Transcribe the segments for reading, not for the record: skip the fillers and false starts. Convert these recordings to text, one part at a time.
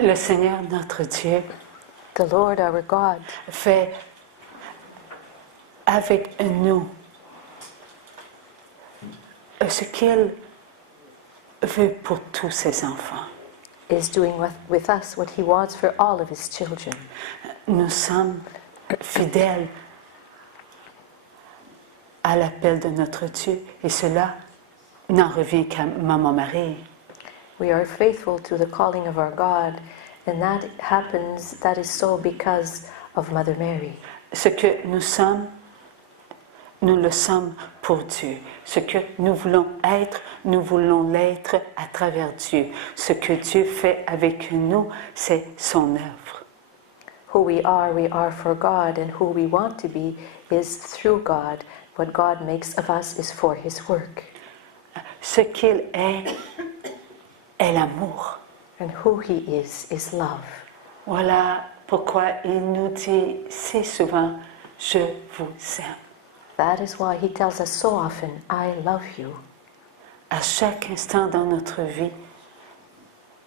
Le Seigneur notre Dieu The Lord our God fait avec nous ce qu'il veut pour tous ses enfants. is doing with us what he wants for all of his children. Nous sommes fidèles à l'appel de notre Dieu et cela n'en revient qu'à Maman Marie. We are faithful to the calling of our God, and that is so because of Mother Mary. Ce que nous sommes, nous le sommes pour Dieu. Ce que nous voulons être, nous voulons l'être à travers Dieu. Ce que Dieu fait avec nous, c'est son œuvre. Who we are for God, and who we want to be is through God. What God makes of us is for his work. Ce qu'il est l'amour. And who he is love. Voilà pourquoi il nous dit si souvent, je vous aime. That is why he tells us so often, I love you. À chaque instant dans notre vie,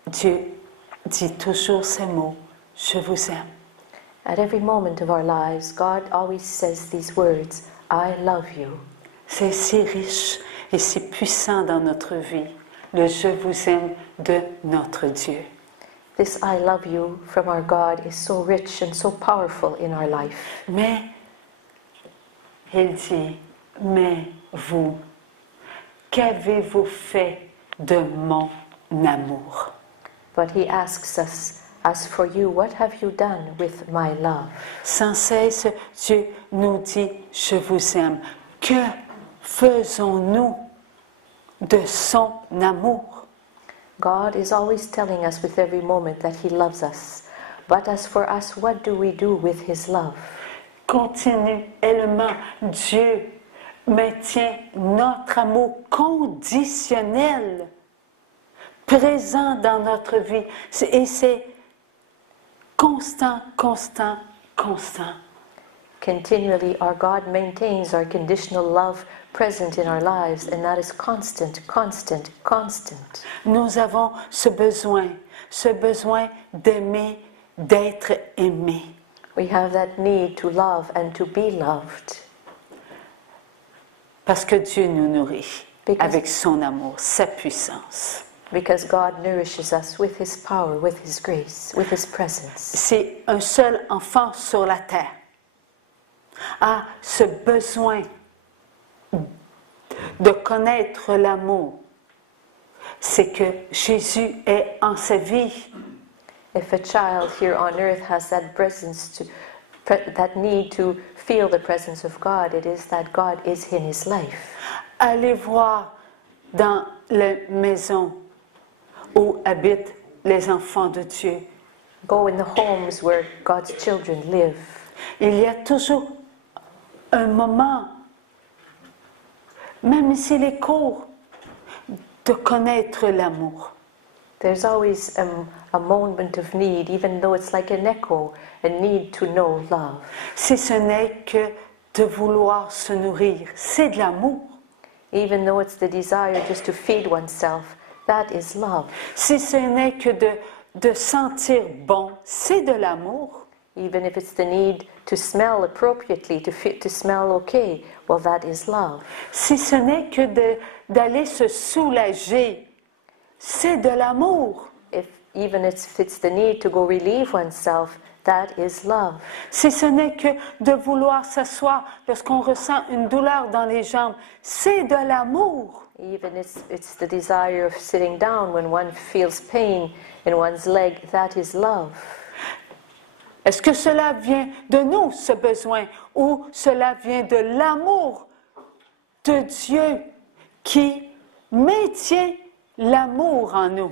Dieu dit toujours ces mots, je vous aime. At every moment of our lives, God always says these words, I love you. C'est si riche et si puissant dans notre vie, le je vous aime de notre Dieu. This I love you from our God is so rich and so powerful in our life. Mais, il dit, mais vous, qu'avez-vous fait de mon amour? But he asks us, as for you, what have you done with my love? Sans cesse, Dieu nous dit, je vous aime. Que faisons-nous de son amour? God is always telling us with every moment that he loves us. But as for us, what do we do with his love? Continuellement, Dieu maintient notre amour conditionnel présent dans notre vie. Et c'est constant, constant, constant. Continually, our God maintains our conditional love present in our lives, and that is constant, constant, constant. Nous avons ce besoin d'aimer, d'être aimé. We have that need to love and to be loved. Parce que Dieu nous nourrit Because- avec son amour, sa puissance. Because God nourishes us with his power, with his grace, with his presence. C'est un seul enfant sur la terre a ce besoin de connaître l'amour. C'est que Jésus est en sa vie. If a child here on earth has that that need to feel the presence of God, it is that God is in his life. Allez voir dans les maisons où habitent les enfants de Dieu. Go in the homes where God's children live. Il y a toujours un moment, même s'il est court, de connaître l'amour. There's always a moment of need, even though it's like an echo, a need to know love. Si ce n'est que de vouloir se nourrir, c'est de l'amour. Even though it's the desire just to feed oneself, that is love. Si ce n'est que de sentir bon, c'est de l'amour. Even if it's the need to smell appropriately, to smell okay, well, that is love. Si ce n'est que d'aller se soulager, c'est de l'amour. Even if it's the need to go relieve oneself, that is love. Si ce n'est que de vouloir s'asseoir lorsqu'on ressent une douleur dans les jambes, c'est de l'amour. Even it's the desire of sitting down when one feels pain in one's leg, that is love. Est-ce que cela vient de nous, ce besoin, ou cela vient de l'amour de Dieu qui maintient l'amour en nous?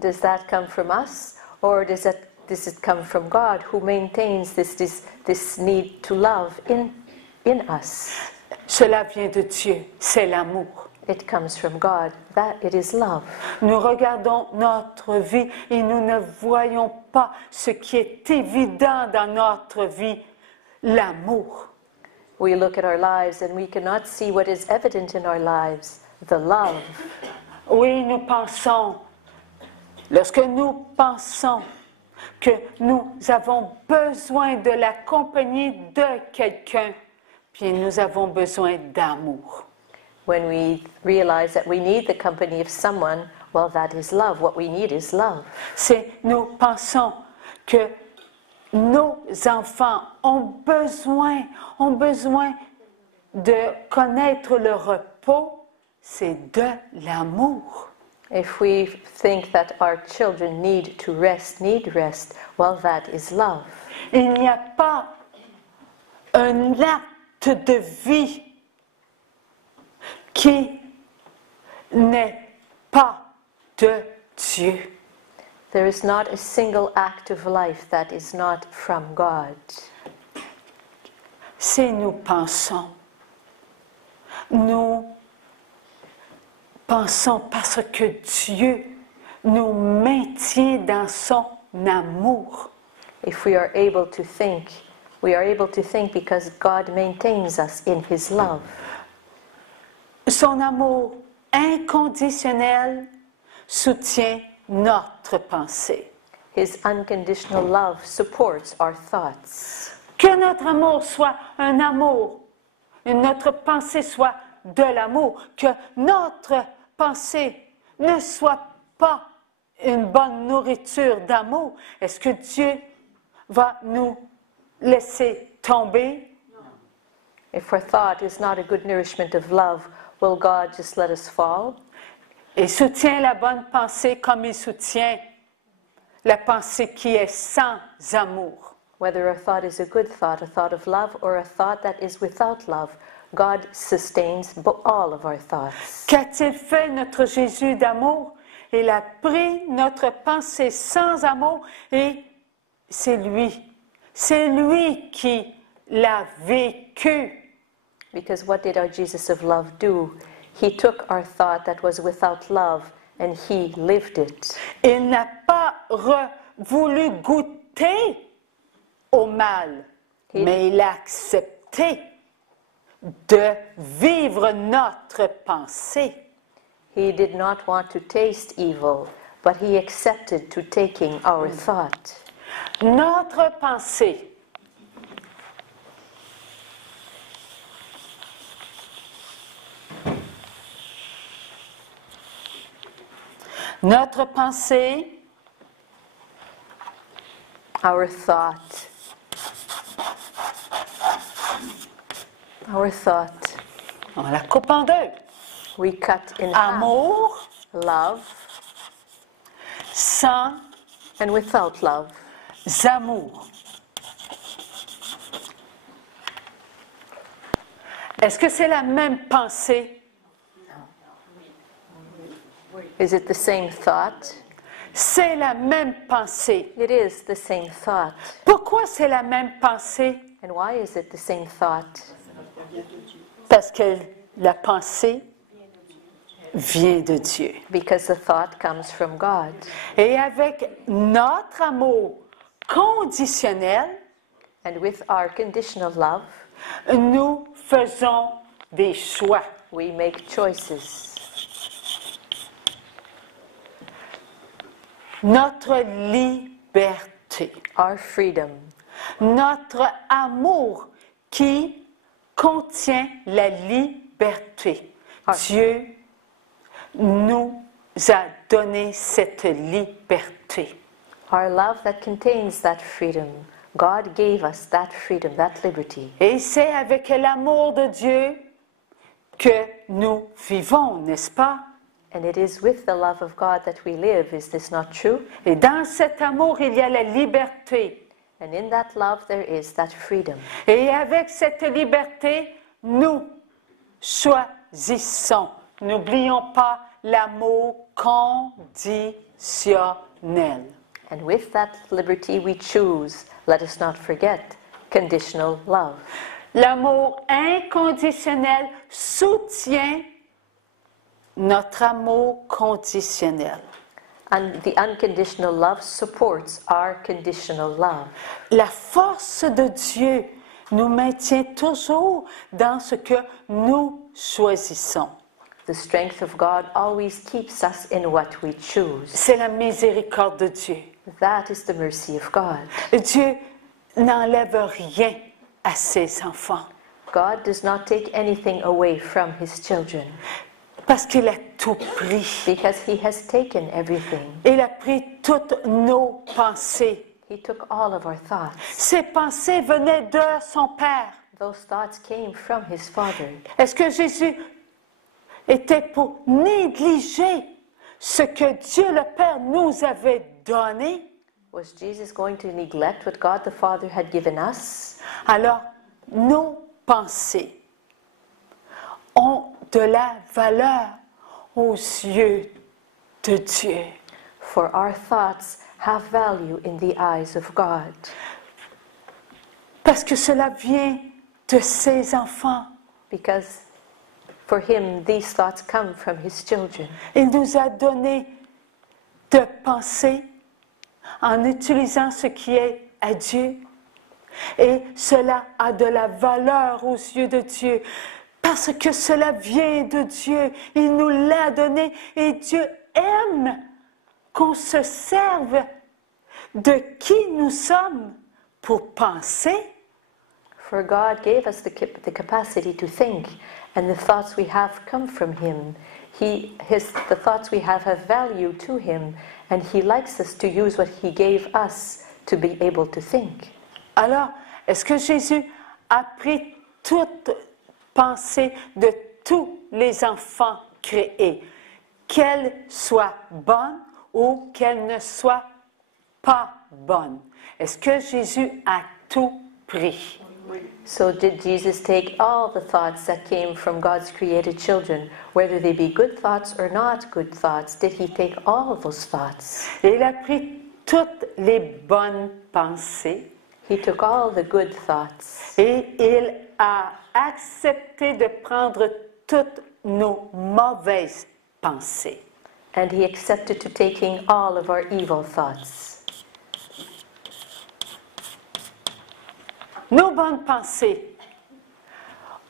Does that come from us, or does it come from God, who maintains this need to love in us? Cela vient de Dieu, c'est l'amour. It comes from God, that it is love. Nous regardons notre vie et nous ne voyons pas ce qui est évident dans notre vie, l'amour. We look at our lives and we cannot see what is evident in our lives, the love. Oui, nous pensons Lorsque nous pensons que nous avons besoin de la compagnie de quelqu'un, puis nous avons besoin d'amour. When we realize that we need the company of someone, well, that is love. What we need is love. Nous pensons que nos enfants ont besoin de connaître le repos, c'est de l'amour. If we think that our children need rest, well, that is love. Il n'y a pas un acte de vie qui n'est pas de Dieu. There is not a single act of life that is not from God. Si nous pensons parce que Dieu nous maintient dans son amour. If we are able to think, we are able to think because God maintains us in His love. Son amour inconditionnel soutient notre pensée. His unconditional love supports our thoughts. Que notre amour soit un amour, notre pensée soit de l'amour, que notre pensée ne soit pas une bonne nourriture d'amour. Est-ce que Dieu va nous laisser tomber? If our thought is not a good nourishment of love, will God just let us fall? Il soutient la bonne pensée comme il soutient la pensée qui est sans amour. Whether a thought is a good thought, a thought of love, or a thought that is without love, God sustains all of our thoughts. Qu'a-t-il fait notre Jésus d'amour? Il a pris notre pensée sans amour et c'est lui qui l'a vécu. Because what did our Jesus of love do? He took our thought that was without love and He lived it. Il n'a pas voulu goûter au mal, mais il a accepté de vivre notre pensée. He did not want to taste evil, but He accepted to taking our thought. Notre pensée Our thought. on la coupe en deux. We cut in Amour half. Love sans and without love. amour. Est-ce que c'est la même pensée? Is it the same thought? C'est la même pensée. It is the same thought. Pourquoi c'est la même pensée? And why is it the same thought? Parce que la pensée vient de Dieu. Because the thought comes from God. Et avec notre amour conditionnel, And with our conditional love, nous faisons des choix. we make choices. Notre liberté, Our freedom, notre amour qui contient la liberté. Dieu nous a donné cette liberté. our love that contains that freedom. God gave us that freedom, that liberty. Et c'est avec l'amour de Dieu que nous vivons, n'est-ce pas? And it is with the love of God that we live. Is this not true? Et dans cet amour, il y a la liberté. And in that love, there is that freedom. Et avec cette liberté, nous choisissons. N'oublions pas l'amour conditionnel. And with that liberty, we choose. Let us not forget conditional love. L'amour inconditionnel soutient notre amour conditionnel. And the unconditional love supports our conditional love. La force de Dieu nous maintient toujours dans ce que nous choisissons. The strength of God always keeps us in what we choose. C'est la miséricorde de Dieu. That is the mercy of God. Dieu n'enlève rien à ses enfants God does not take anything away from his children parce qu'il a tout pris. because he has taken everything. Il a pris toutes nos pensées. He took all of our thoughts. Ces pensées venaient de son Père. Those thoughts came from his Father. Est-ce que Jésus était pour négliger ce que Dieu le Père nous avait donné? Was Jesus going to neglect what God the Father had given us? Alors, nos pensées ont de la valeur aux yeux de Dieu. For our thoughts have value in the eyes of God. Parce que cela vient de ses enfants. Because for him, these thoughts come from his children. Il nous a donné de penser en utilisant ce qui est à Dieu. Et cela a de la valeur aux yeux de Dieu. Parce que cela vient de Dieu. Il nous l'a donné. Et Dieu aime qu'on se serve de qui nous sommes pour penser. For God gave us the capacity to think, and the thoughts we have come from him. The thoughts we have value to him, and he likes us to use what he gave us to be able to think. Alors, est-ce que Jésus a pris toute pensée de tous les enfants créés, qu'elle soit bonne ou qu'elle ne soit pas bonne? Est-ce que Jésus a tout pris? So did Jesus take all the thoughts that came from God's created children, whether they be good thoughts or not good thoughts? Did he take all of those thoughts? Et il a pris toutes les bonnes pensées. He took all the good thoughts. Et il a accepté de prendre toutes nos mauvaises pensées. And he accepted to taking all of our evil thoughts. Nos bonnes pensées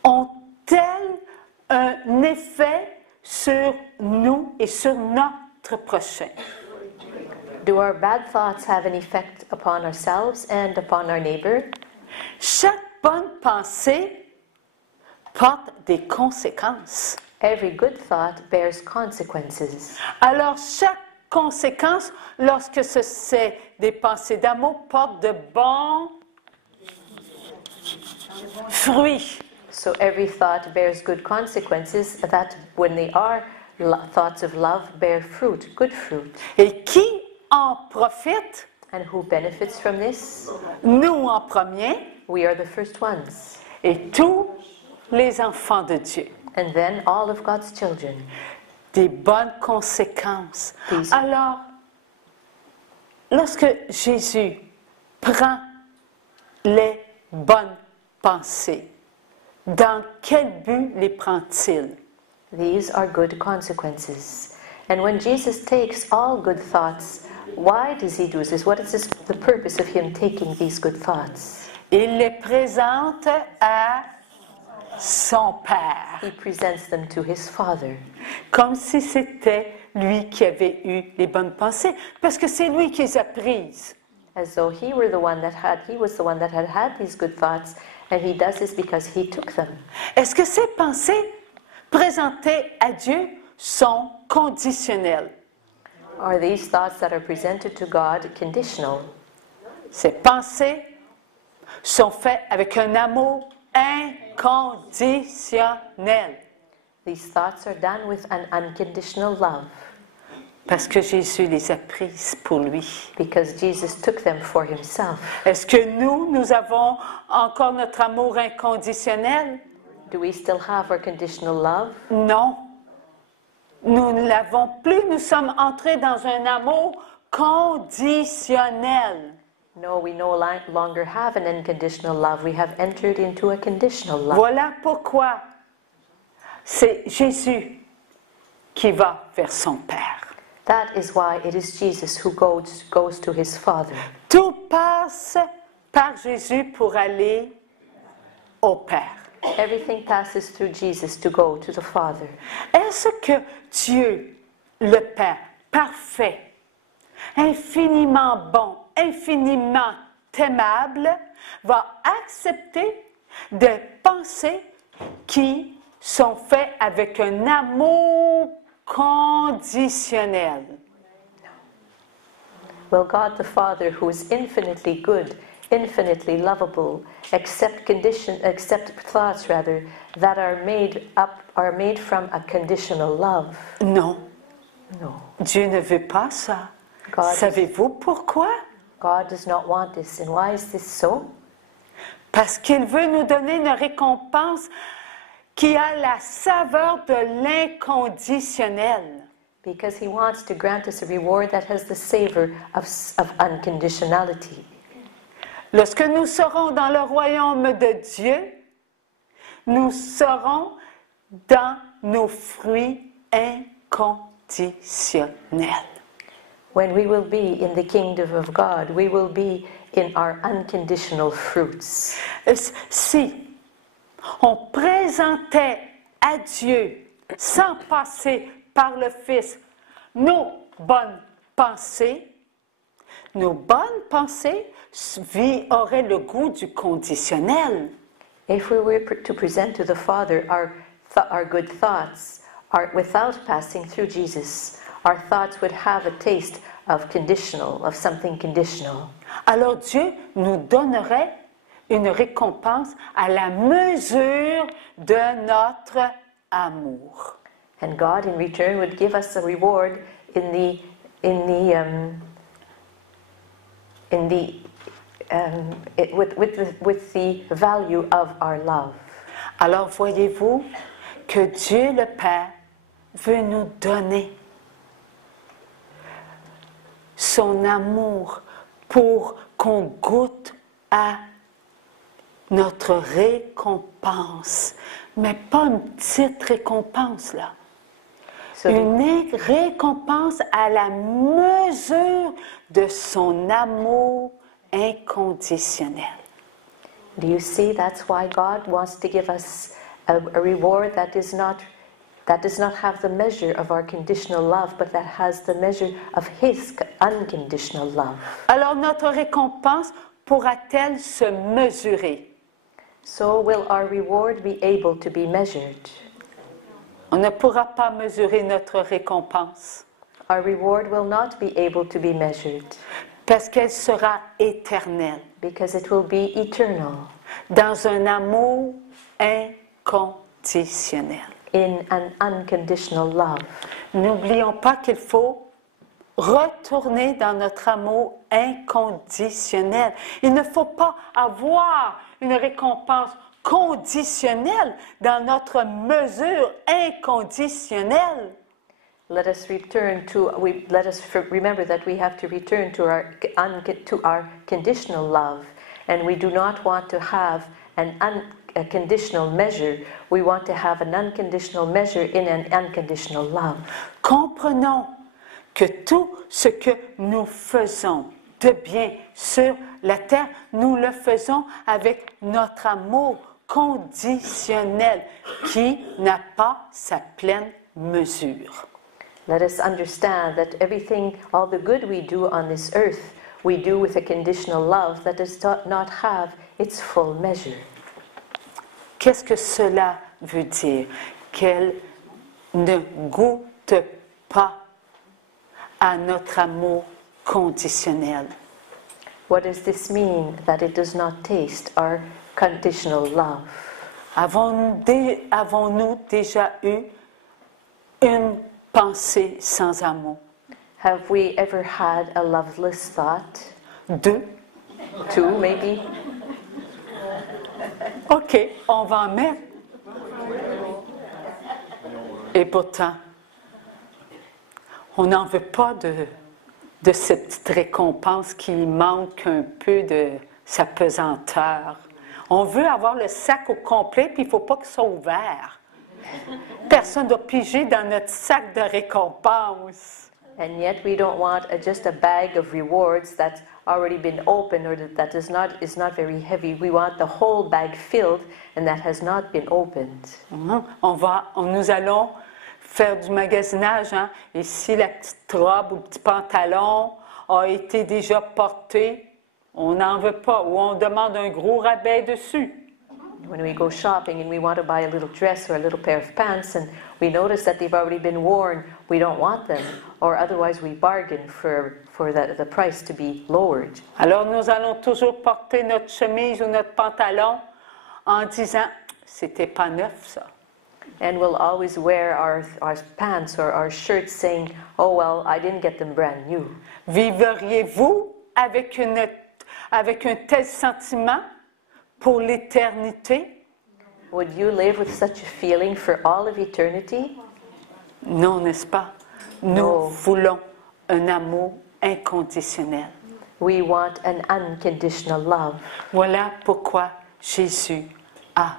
ont-elles un effet sur nous et sur notre prochain? Do our bad thoughts have an effect upon ourselves and upon our neighbor? Chaque bonne pensée porte des conséquences. Every good thought bears consequences. Alors, chaque conséquence, lorsque c'est des pensées d'amour, porte de bons fruits. So every thought bears good consequences, that when they are thoughts of love, bear fruit, good fruit. Et qui en profite? And who benefits from this? Nous en premier We are the first ones. et tous les enfants de Dieu. And then all of God's children. Des bonnes conséquences. Please. Alors, lorsque Jésus prend les bonnes pensées, dans quel but les prend-il? These are good consequences. And when Jesus takes all good thoughts, why does he do this? What is the purpose of him taking these good thoughts? Il les présente à son Père, He presents them to his Father, comme si c'était lui qui avait eu les bonnes pensées, parce que c'est lui qui les a prises. as though he was the one that had these good thoughts, and he does this because he took them. Est-ce que ces pensées présentées à Dieu sont conditionnelles? Are these thoughts that are presented to God conditional? Ces pensées sont faites avec un amour inconditionnel. These thoughts are done with an unconditional love, Parce que Jésus les a prises pour lui. because Jesus took them for himself. Est-ce que nous avons encore notre amour inconditionnel? Do we still have our conditional love? Non. Nous ne l'avons plus. Nous sommes entrés dans un amour conditionnel. No, we no longer have an unconditional love. We have entered into a conditional love. Voilà pourquoi c'est Jésus qui va vers son Père. That is why it is Jesus who goes to his Father. Tout passe par Jésus pour aller au Père. Everything passes through Jesus to go to the Father. Est-ce que Dieu, le Père, parfait, infiniment bon, infiniment aimable, va accepter des pensées qui sont faites avec un amour conditionnel? Will God the Father, who is infinitely good, infinitely lovable, accept thoughts that are made from a conditional love? Non. No. Dieu ne veut pas ça. Savez-vous pourquoi? God does not want this. And why is this so? Parce qu'il veut nous donner une récompense qui a la saveur de l'inconditionnel. Because he wants to grant us a reward that has the savor of unconditionality. Lorsque nous serons dans le royaume de Dieu, nous serons dans nos fruits inconditionnels. When we will be in the kingdom of God, we will be in our unconditional fruits. Si on présentait à Dieu, sans passer par le Fils, nos bonnes pensées auraient le goût du conditionnel. If we were to present to the Father our good thoughts, without passing through Jesus, our thoughts would have a taste of something conditional. Alors Dieu nous donnerait une récompense à la mesure de notre amour. And God, in return, would give us a reward with the value of our love. Alors voyez-vous que Dieu le Père veut nous donner son amour pour qu'on goûte à notre récompense, mais pas une petite récompense là. Une récompense à la mesure de son amour inconditionnel. Do you see? That's why God wants to give us a reward that does not have the measure of our conditional love, but that has the measure of His unconditional love. Alors notre récompense pourra-t-elle se mesurer? So will our reward be able to be measured? On ne pourra pas mesurer notre récompense. Our reward will not be able to be measured. Parce qu'elle sera éternelle. Because it will be eternal. Dans un amour inconditionnel. In an unconditional love. N'oublions pas qu'il faut retourner dans notre amour inconditionnel. Il ne faut pas avoir une récompense conditionnelle dans notre mesure inconditionnelle. Let us remember that we have to return to our conditional love, and we do not want to have a conditional measure. We want to have an unconditional measure in an unconditional love. Comprenons que tout ce que nous faisons de bien sur la terre, nous le faisons avec notre amour conditionnel qui n'a pas sa pleine mesure. Let us understand that all the good we do on this earth, we do with a conditional love that does not have its full measure. Qu'est-ce que cela veut dire? Qu'elle ne goûte pas à notre amour conditionnel. What does this mean? That it does not taste our conditional love. Avons-nous déjà eu une pensée sans amour? Have we ever had a loveless thought? 2. 2, maybe? OK, on va en mettre. Et pourtant, on n'en veut pas de cette petite récompense qui manque un peu de sa pesanteur. On veut avoir le sac au complet, puis il ne faut pas qu'il soit ouvert. Personne ne doit piger dans notre sac de récompense. And yet we don't want just a bag of rewards that already been opened or that is not very heavy. We want the whole bag filled and that has not been opened. Nous allons faire du magasinage, hein? Et si la petite robe ou le petit pantalon a été déjà porté, on n'en veut pas, ou on demande un gros rabais dessus. When we go shopping and we want to buy a little dress or a little pair of pants and we notice that they've already been worn, we don't want them, or otherwise we bargain for the price to be lowered. Alors nous allons toujours porter notre chemise ou notre pantalon en disant « c'était pas neuf ça ». And we'll always wear our pants or our shirts saying, oh well, I didn't get them brand new. Vivriez-vous avec un tel sentiment pour l'éternité? Would you live with such a feeling for all of eternity? Non, n'est-ce pas? Nous voulons un amour inconditionnel. We want an unconditional love. Voilà pourquoi Jésus a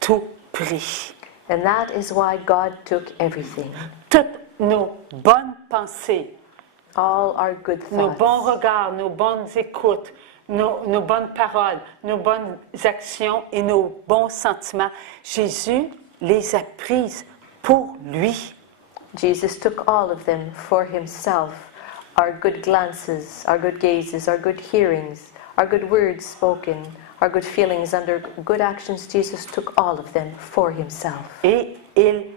tout pris. And that is why God took everything. Toutes nos bonnes pensées, all our good thoughts, nos bons regards, nos bonnes écoutes, nos bonnes paroles, nos bonnes actions et nos bons sentiments, Jésus les a prises pour lui. Jesus took all of them for himself. Our good glances, our good gazes, our good hearings, our good words spoken, our good feelings and our good actions, Jesus took all of them for himself. Et il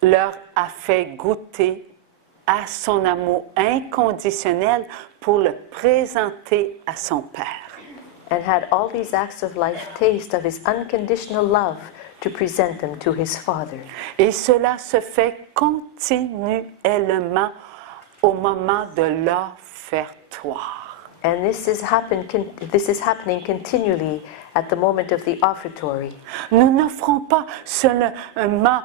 leur a fait goûter à son amour inconditionnel pour le présenter à son Père. And had all these acts of life taste of his unconditional love to present them to his Father. Et cela se fait continuellement au moment de l'offertoire. And this is happening continually at the moment of the offertory. Nous n'offrons pas seulement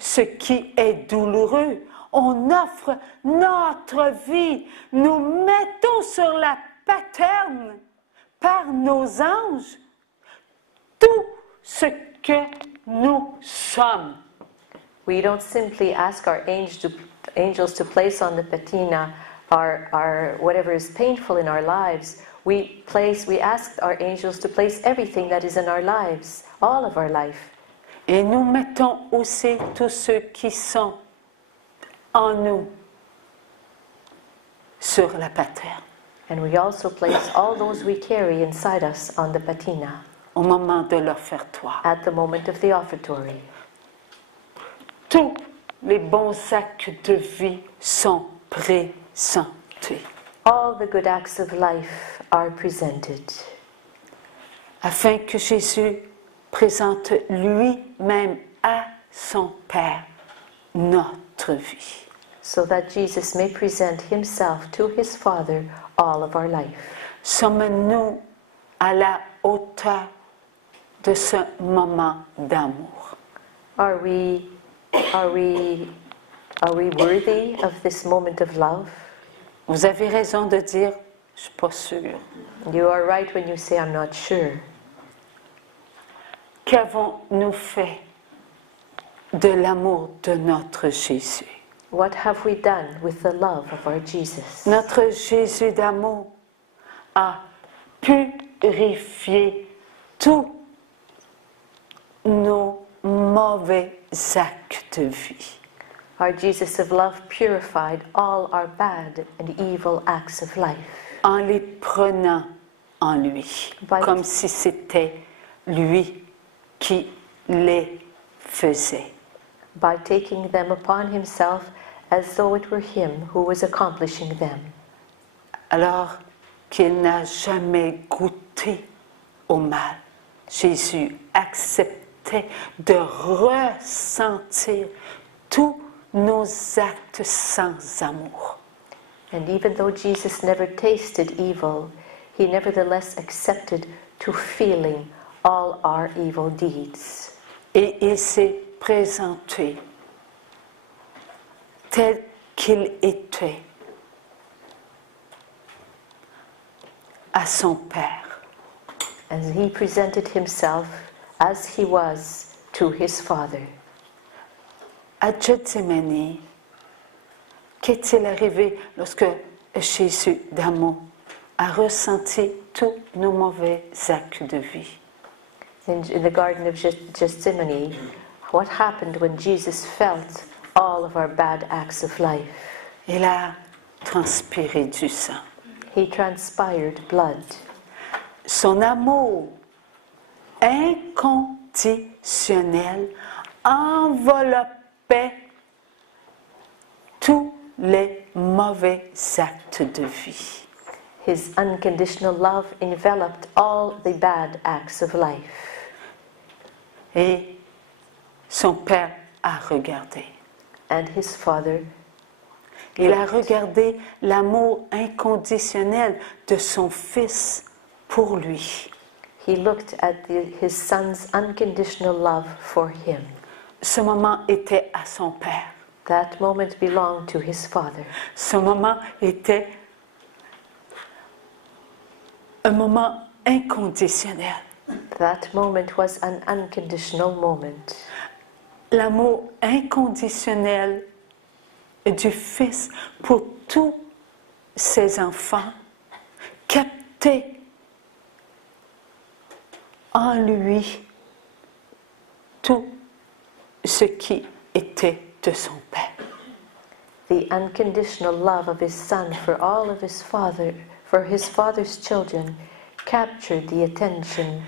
ce qui est douloureux. On offre notre vie. Nous mettons sur la paterne par nos anges tout ce que nous sommes. We don't simply ask our angels to place on the patina our whatever is painful in our lives. We ask our angels to place everything that is in our lives, all of our life. Et nous mettons aussi tous ceux qui sont en nous sur la paterne. And we also place all those we carry inside us on the patina. Au moment de l'offertoire. At the moment of the offertory. Tous les bons actes de vie sont présentés. All the good acts of life are presented. Afin que Jésus présente lui-même à son Père notre vie. So that Jesus may present himself to his Father all of our life. Sommes-nous à la hauteur de ce moment d'amour? Are we worthy of this moment of love? Vous avez raison de dire, je suis pas sûre. You are right when you say I'm not sure. Qu'avons-nous fait de l'amour de notre Jésus? What have we done with the love of our Jesus? Notre Jésus d'amour a purifié tous nos mauvais actes de vie. Our Jesus of love purified all our bad and evil acts of life. En les prenant en lui, comme si c'était lui qui les faisait. By taking them upon himself as though it were him who was accomplishing them. Alors qu'il n'a jamais goûté au mal, Jésus acceptait de ressentir tous nos actes sans amour. And even though Jesus never tasted evil, he nevertheless accepted to feeling all our evil deeds. Et il s'est présenté tel qu'il était à son Père. And he presented himself as he was to his Father. À Gethsémani, qu'est-il arrivé lorsque Jésus d'amour a ressenti tous nos mauvais actes de vie. In the Garden of Gethsemane, what happened when Jesus felt all of our bad acts of life? Il a transpiré du sang. He transpired blood. Son amour inconditionnel enveloppait tous les mauvais actes de vie. His unconditional love enveloped all the bad acts of life. Et son père a regardé. And his father, Il a regardé l'amour inconditionnel de son fils pour lui. he looked at his son's unconditional love for him. Ce moment était à son père. That moment belonged to his father. Ce moment était un moment inconditionnel. That moment was an unconditional moment. L'amour inconditionnel du Fils pour tous ses enfants, capté en lui tout ce qui était de son Père. The unconditional love of his son for all of his father, for his father's children, captured the attention.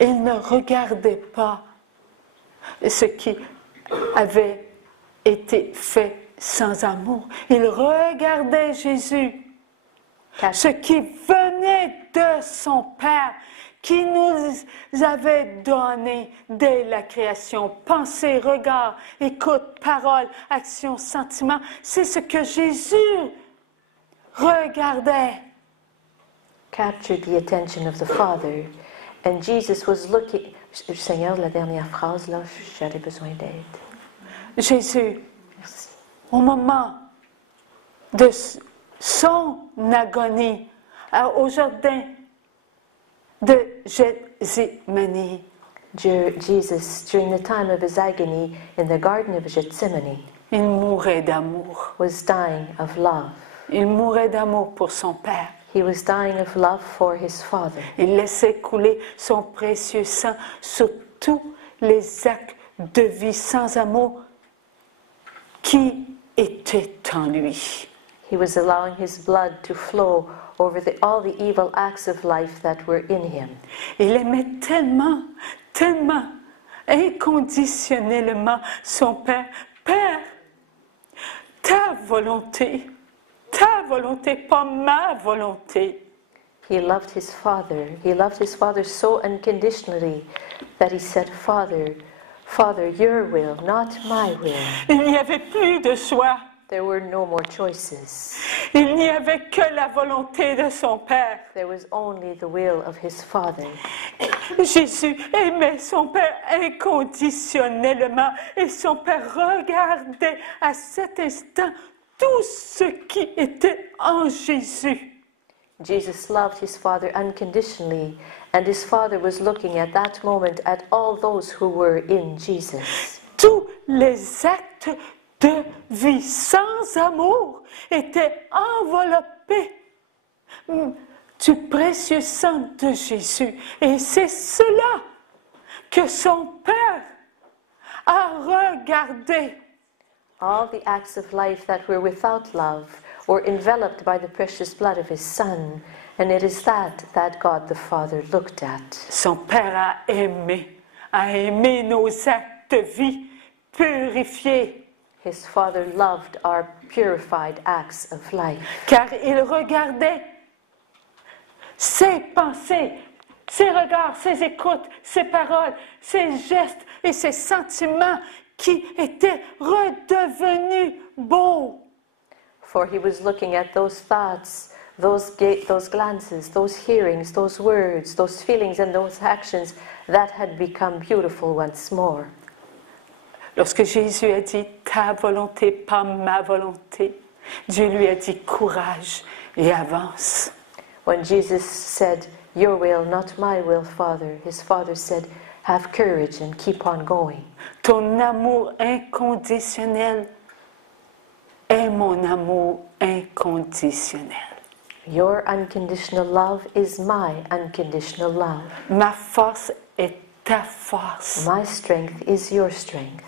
Il ne regardait pas ce qui avait été fait sans amour. Il regardait Jésus, ce qui venait de son Père, qui nous avait donné dès la création. Pensée, regard, écoute, parole, action, sentiment. C'est ce que Jésus regardait. Captured the attention of the Father. And Jesus was looking... Seigneur, la dernière phrase, là, j'aurais besoin d'aide. Jésus, Merci. au moment de son agonie au jardin de Gethsemane, Jesus, during the time of his agony in the Garden of Gethsemane, il mourait d'amour. was dying of love. Il mourait d'amour pour son Père. He was dying of love for his Father. Il laissait couler son précieux sang sur tous les actes de vie sans amour qui étaient en lui. He was allowing his blood to flow over all the evil acts of life that were in him. Il aimait tellement, tellement, inconditionnellement son Père. Père, ta volonté, pas ma volonté. He loved his Father. He loved his Father so unconditionally that he said, Father, Father, your will, not my will. Il n'y avait plus de choix. There were no more choices. Il n'y avait que la volonté de son Père. There was only the will of his Father. Jésus aimait son Père inconditionnellement et son Père regardait à cet instant tout ce qui était en Jésus. Jesus loved his Father unconditionally, and his Father was looking at that moment at all those who were in Jesus. Tous les actes de vie sans amour étaient enveloppés du précieux sang de Jésus. Et c'est cela que son Père a regardé. All the acts of life that were without love were enveloped by the precious blood of his Son, and it is that God the Father looked at. Son Père a aimé nos actes de vie purifiés. His Father loved our purified acts of life. Car il regardait ses pensées, ses regards, ses écoutes, ses paroles, ses gestes et ses sentiments qui étaient redevenus beaux. For he was looking at those thoughts, those glances, those hearings, those words, those feelings and those actions that had become beautiful once more. Lorsque Jésus a dit « ta volonté, pas ma volonté », Dieu lui a dit « courage et avance ». When Jesus said, "Your will, not my will, Father," his Father said, "Have courage and keep on going." Ton amour inconditionnel est mon amour inconditionnel. Your unconditional love is my unconditional love. Ma force est ta force. My strength is your strength.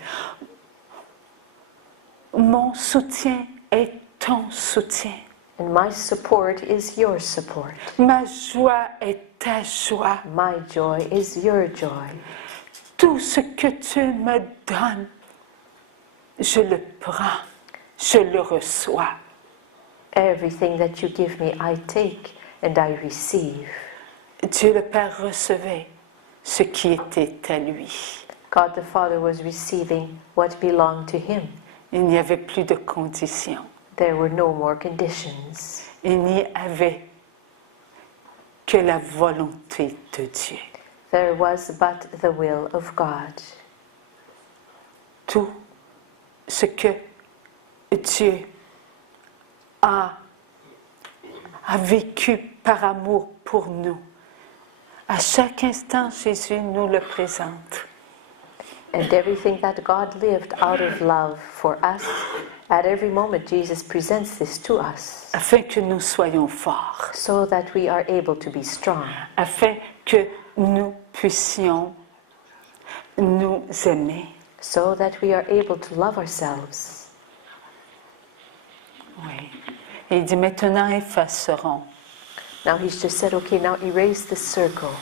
Mon soutien est ton soutien. And my support is your support. Ma joie est ta joie. My joy is your joy. Tout ce que tu me donnes, je le prends, je le reçois. Everything that you give me, I take and I receive. Dieu le Père recevait ce qui était à lui. God the Father was receiving what belonged to him. Il n'y avait plus de conditions. There were no more conditions. Il n'y avait que la volonté de Dieu. There was but the will of God. Tout ce que Dieu a vécu par amour pour nous, à chaque instant, Jésus nous le présente. And everything that God lived out of love for us, at every moment Jesus presents this to us, Afin que nous soyons forts, so that we are able to be strong, afin que nous puissions nous aimer. so that we are able to love ourselves. Oui. Et il dit maintenant effacerons. Now he's just said, okay, now erase the circle.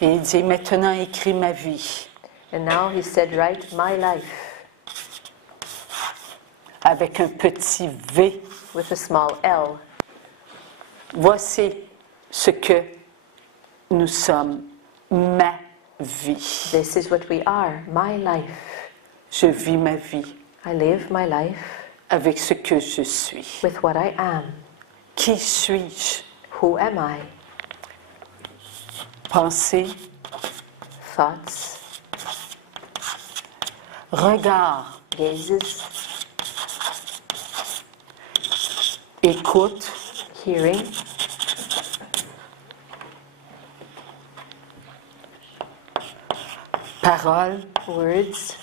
Et il dit maintenant écris ma vie And now he said, write my life avec un petit V. with a small L. Voici ce que nous sommes, ma vie. This is what we are, my life. Je vis ma vie I live my life avec ce que je suis. with what I am. Qui suis-je? Who am I? Pensée, Thoughts, regard, gazes, écoute, hearing, parole, words,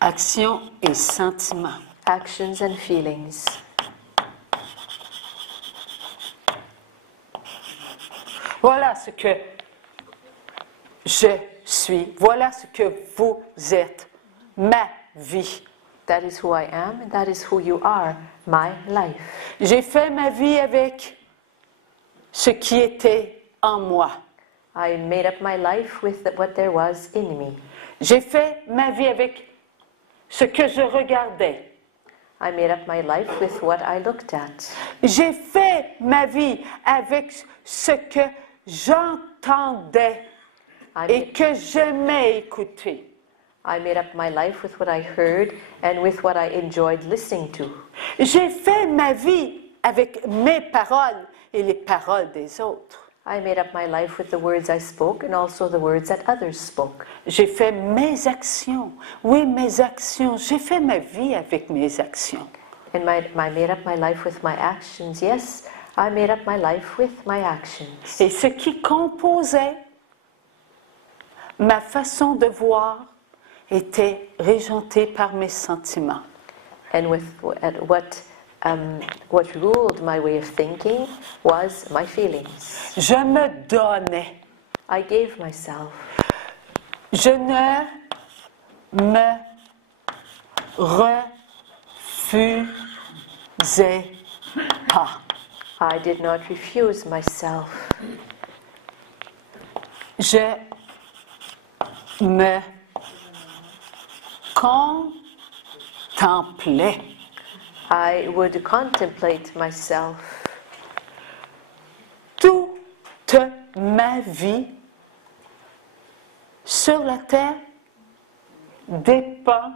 action et sentiment. actions and feelings. Voilà ce que je suis. Voilà ce que vous êtes. Ma vie. That is who I am and that is who you are, my life. J'ai fait ma vie avec ce qui était en moi. I made up my life with what there was in me. J'ai fait ma vie avec ce que je regardais. I made up my life with what I looked at. J'ai fait ma vie avec ce que j'entendais et que j'aimais écouter. I made up my life with what I heard and with what I enjoyed listening to. J'ai fait ma vie avec mes paroles et les paroles des autres. I made up my life with the words I spoke and also the words that others spoke. J'ai fait mes actions. Oui, mes actions. J'ai fait ma vie avec mes actions. And I made up my life with my actions. Yes, I made up my life with my actions. Et ce qui composait ma façon de voir était régenté par mes sentiments. And with what ruled my way of thinking was my feelings. Je me donnais. I gave myself. Je ne me refusais pas. I did not refuse myself. Je me contemplais. I would contemplate myself. Toute ma vie sur la terre dépend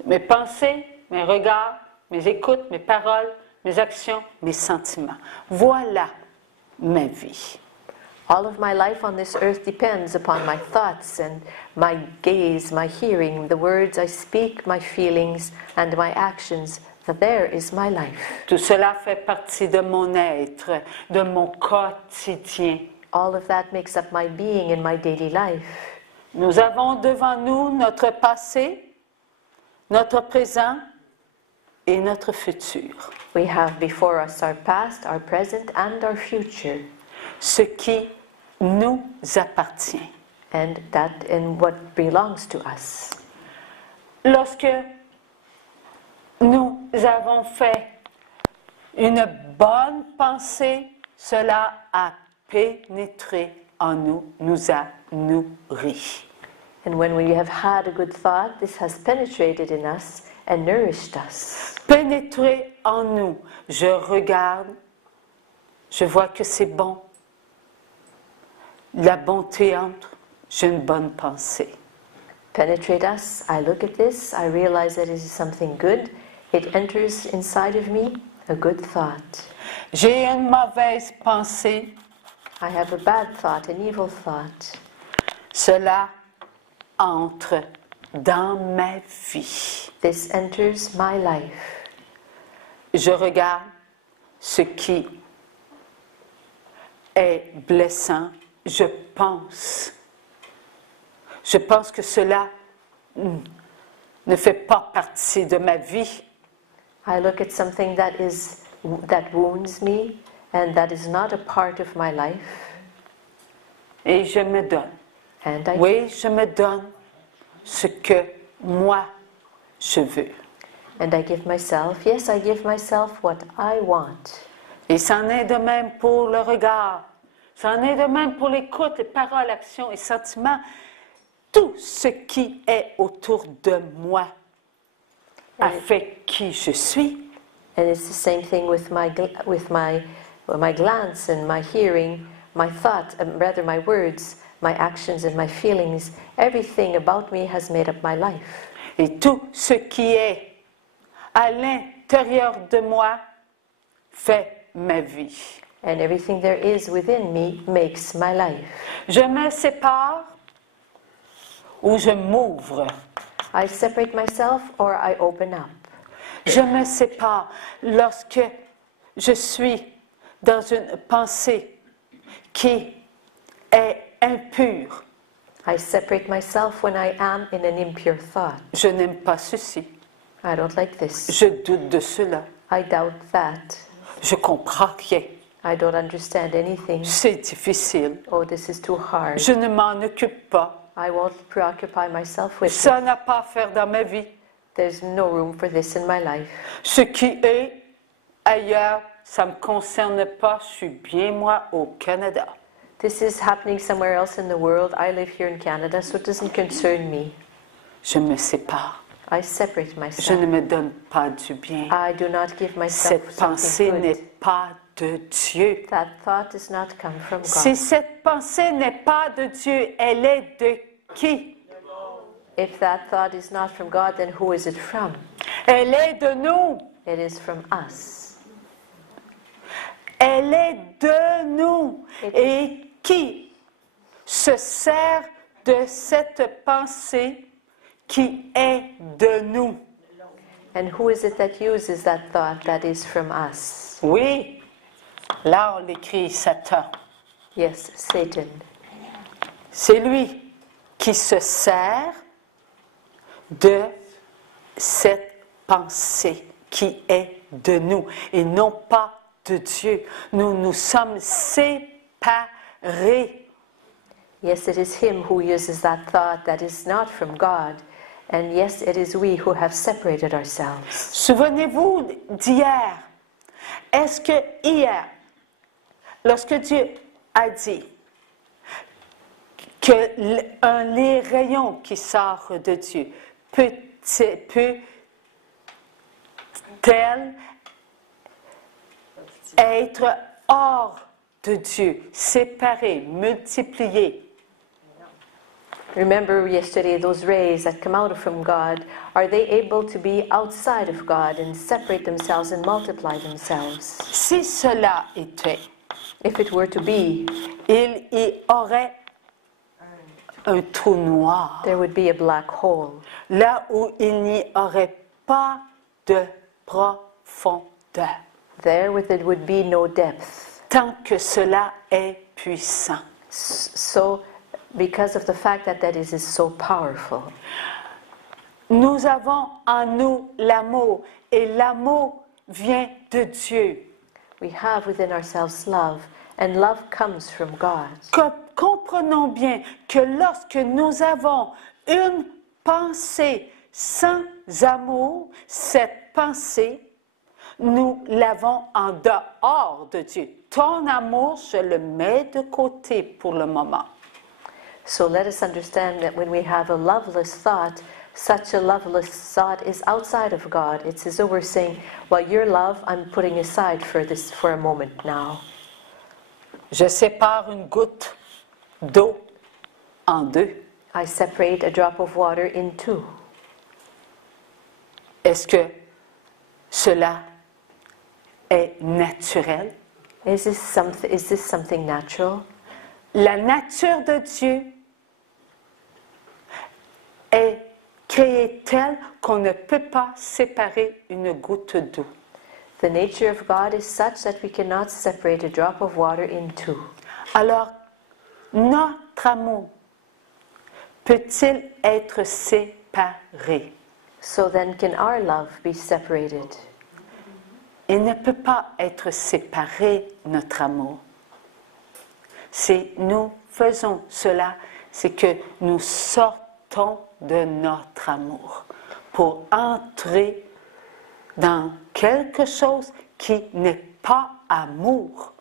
de mes pensées, mes regards, mes écoutes, mes paroles, mes actions, mes sentiments. Voilà ma vie. All of my life on this earth depends upon my thoughts and my gaze, my hearing, the words I speak, my feelings, and my actions. For there is my life. Tout cela fait partie de mon être, de mon quotidien. All of that makes up my being in my daily life. Nous avons devant nous notre passé, notre présent et notre futur. We have before us our past, our present, and our future, Ce qui nous appartient. and what belongs to us. Lorsque nous avons fait une bonne pensée, cela a pénétré en nous, nous a nourris. And when we have had a good thought, this has penetrated in us and nourished us. Pénétré en nous, je regarde, je vois que c'est bon. La bonté entre, j'ai une bonne pensée. Penetrate us, I look at this, I realize that it is something good. It enters inside of me, a good thought. J'ai une mauvaise pensée, I have a bad thought, an evil thought. cela entre dans ma vie. This enters my life. Je regarde ce qui est blessant, je pense que cela ne fait pas partie de ma vie. I look at something that wounds me and that is not a part of my life, Et je me donne. and I Oui, je me donne ce que moi je veux. give myself, yes, I give myself what I want. Et c'en est de même pour le regard. C'en est de même pour l'écoute, les paroles, actions et sentiments. Tout ce qui est autour de moi a fait qui je suis. And it's the same thing with my glance and my hearing, my thought, rather my words, my actions and my feelings. Everything about me has made up my life. Et tout ce qui est à l'intérieur de moi fait ma vie. And everything there is within me makes my life. Je me sépare ou je m'ouvre. I separate myself or I open up. Je me sépare lorsque je suis dans une pensée qui est impure. I separate myself when I am in an impure thought. Je n'aime pas ceci. I don't like this. Je doute de cela. I doubt that. Je comprends rien. I don't understand anything. C'est difficile. Oh, this is too hard. Je ne m'en occupe pas. I won't preoccupy myself with Ça it. n'a pas à faire dans ma vie. There's no room for this in my life. Ce qui est ailleurs, ça ne me concerne pas. Je suis bien, moi, au Canada. This is happening somewhere else in the world. I live here in Canada, so it doesn't concern me. Je me sépare. I separate Je myself. ne me donne pas du bien. I do not give myself Cette pensée something n'est good. pas de Dieu. That thought does not come from Si God. cette pensée n'est pas de Dieu, elle est de qui? If that thought is not from God, then who is it from? Elle est de nous. It is from us. Elle est de nous. Et qui se sert de cette pensée qui est de nous? And who is it that uses that thought that is from us? Oui, là on l'écrit Satan. Yes, Satan. C'est lui qui se sert de cette pensée qui est de nous et non pas de Dieu. Nous nous sommes séparés. Yes, it is him who uses that thought that is not from God. And yes, it is we who have separated ourselves. Souvenez-vous d'hier. Est-ce que hier, lorsque Dieu a dit que les rayons qui sortent de Dieu peut-elle être hors de Dieu, séparé, multiplié? Remember yesterday, those rays that come out from God, are they able to be outside of God and separate themselves and multiply themselves? Si cela était, If it were to be, il y aurait un trou noir, there would be a black hole, là où il n'y aurait pas de profondeur, there where there would be no depth. tant que cela est puissant. So Because of the fact that that is so powerful. Nous avons en nous l'amour et l'amour vient de Dieu. We have within ourselves love, and love comes from God. Comprenons bien que lorsque nous avons une pensée sans amour, cette pensée, nous l'avons en dehors de Dieu. Ton amour, je le mets de côté pour le moment. So let us understand that when we have a loveless thought, such a loveless thought is outside of God. It's as though we're saying, well, your love, I'm putting aside for a moment now. Je sépare une goutte d'eau en deux. I separate a drop of water in two. Est-ce que cela est naturel? Is this something natural? La nature de Dieu est créée telle qu'on ne peut pas séparer une goutte d'eau. The nature of God is such that we cannot separate a drop of water in two. Alors, notre amour peut-il être séparé? So then can our love be separated? Il ne peut pas être séparé, notre amour. Si nous faisons cela, c'est que nous sortons de notre amour pour entrer dans quelque chose qui n'est pas amour.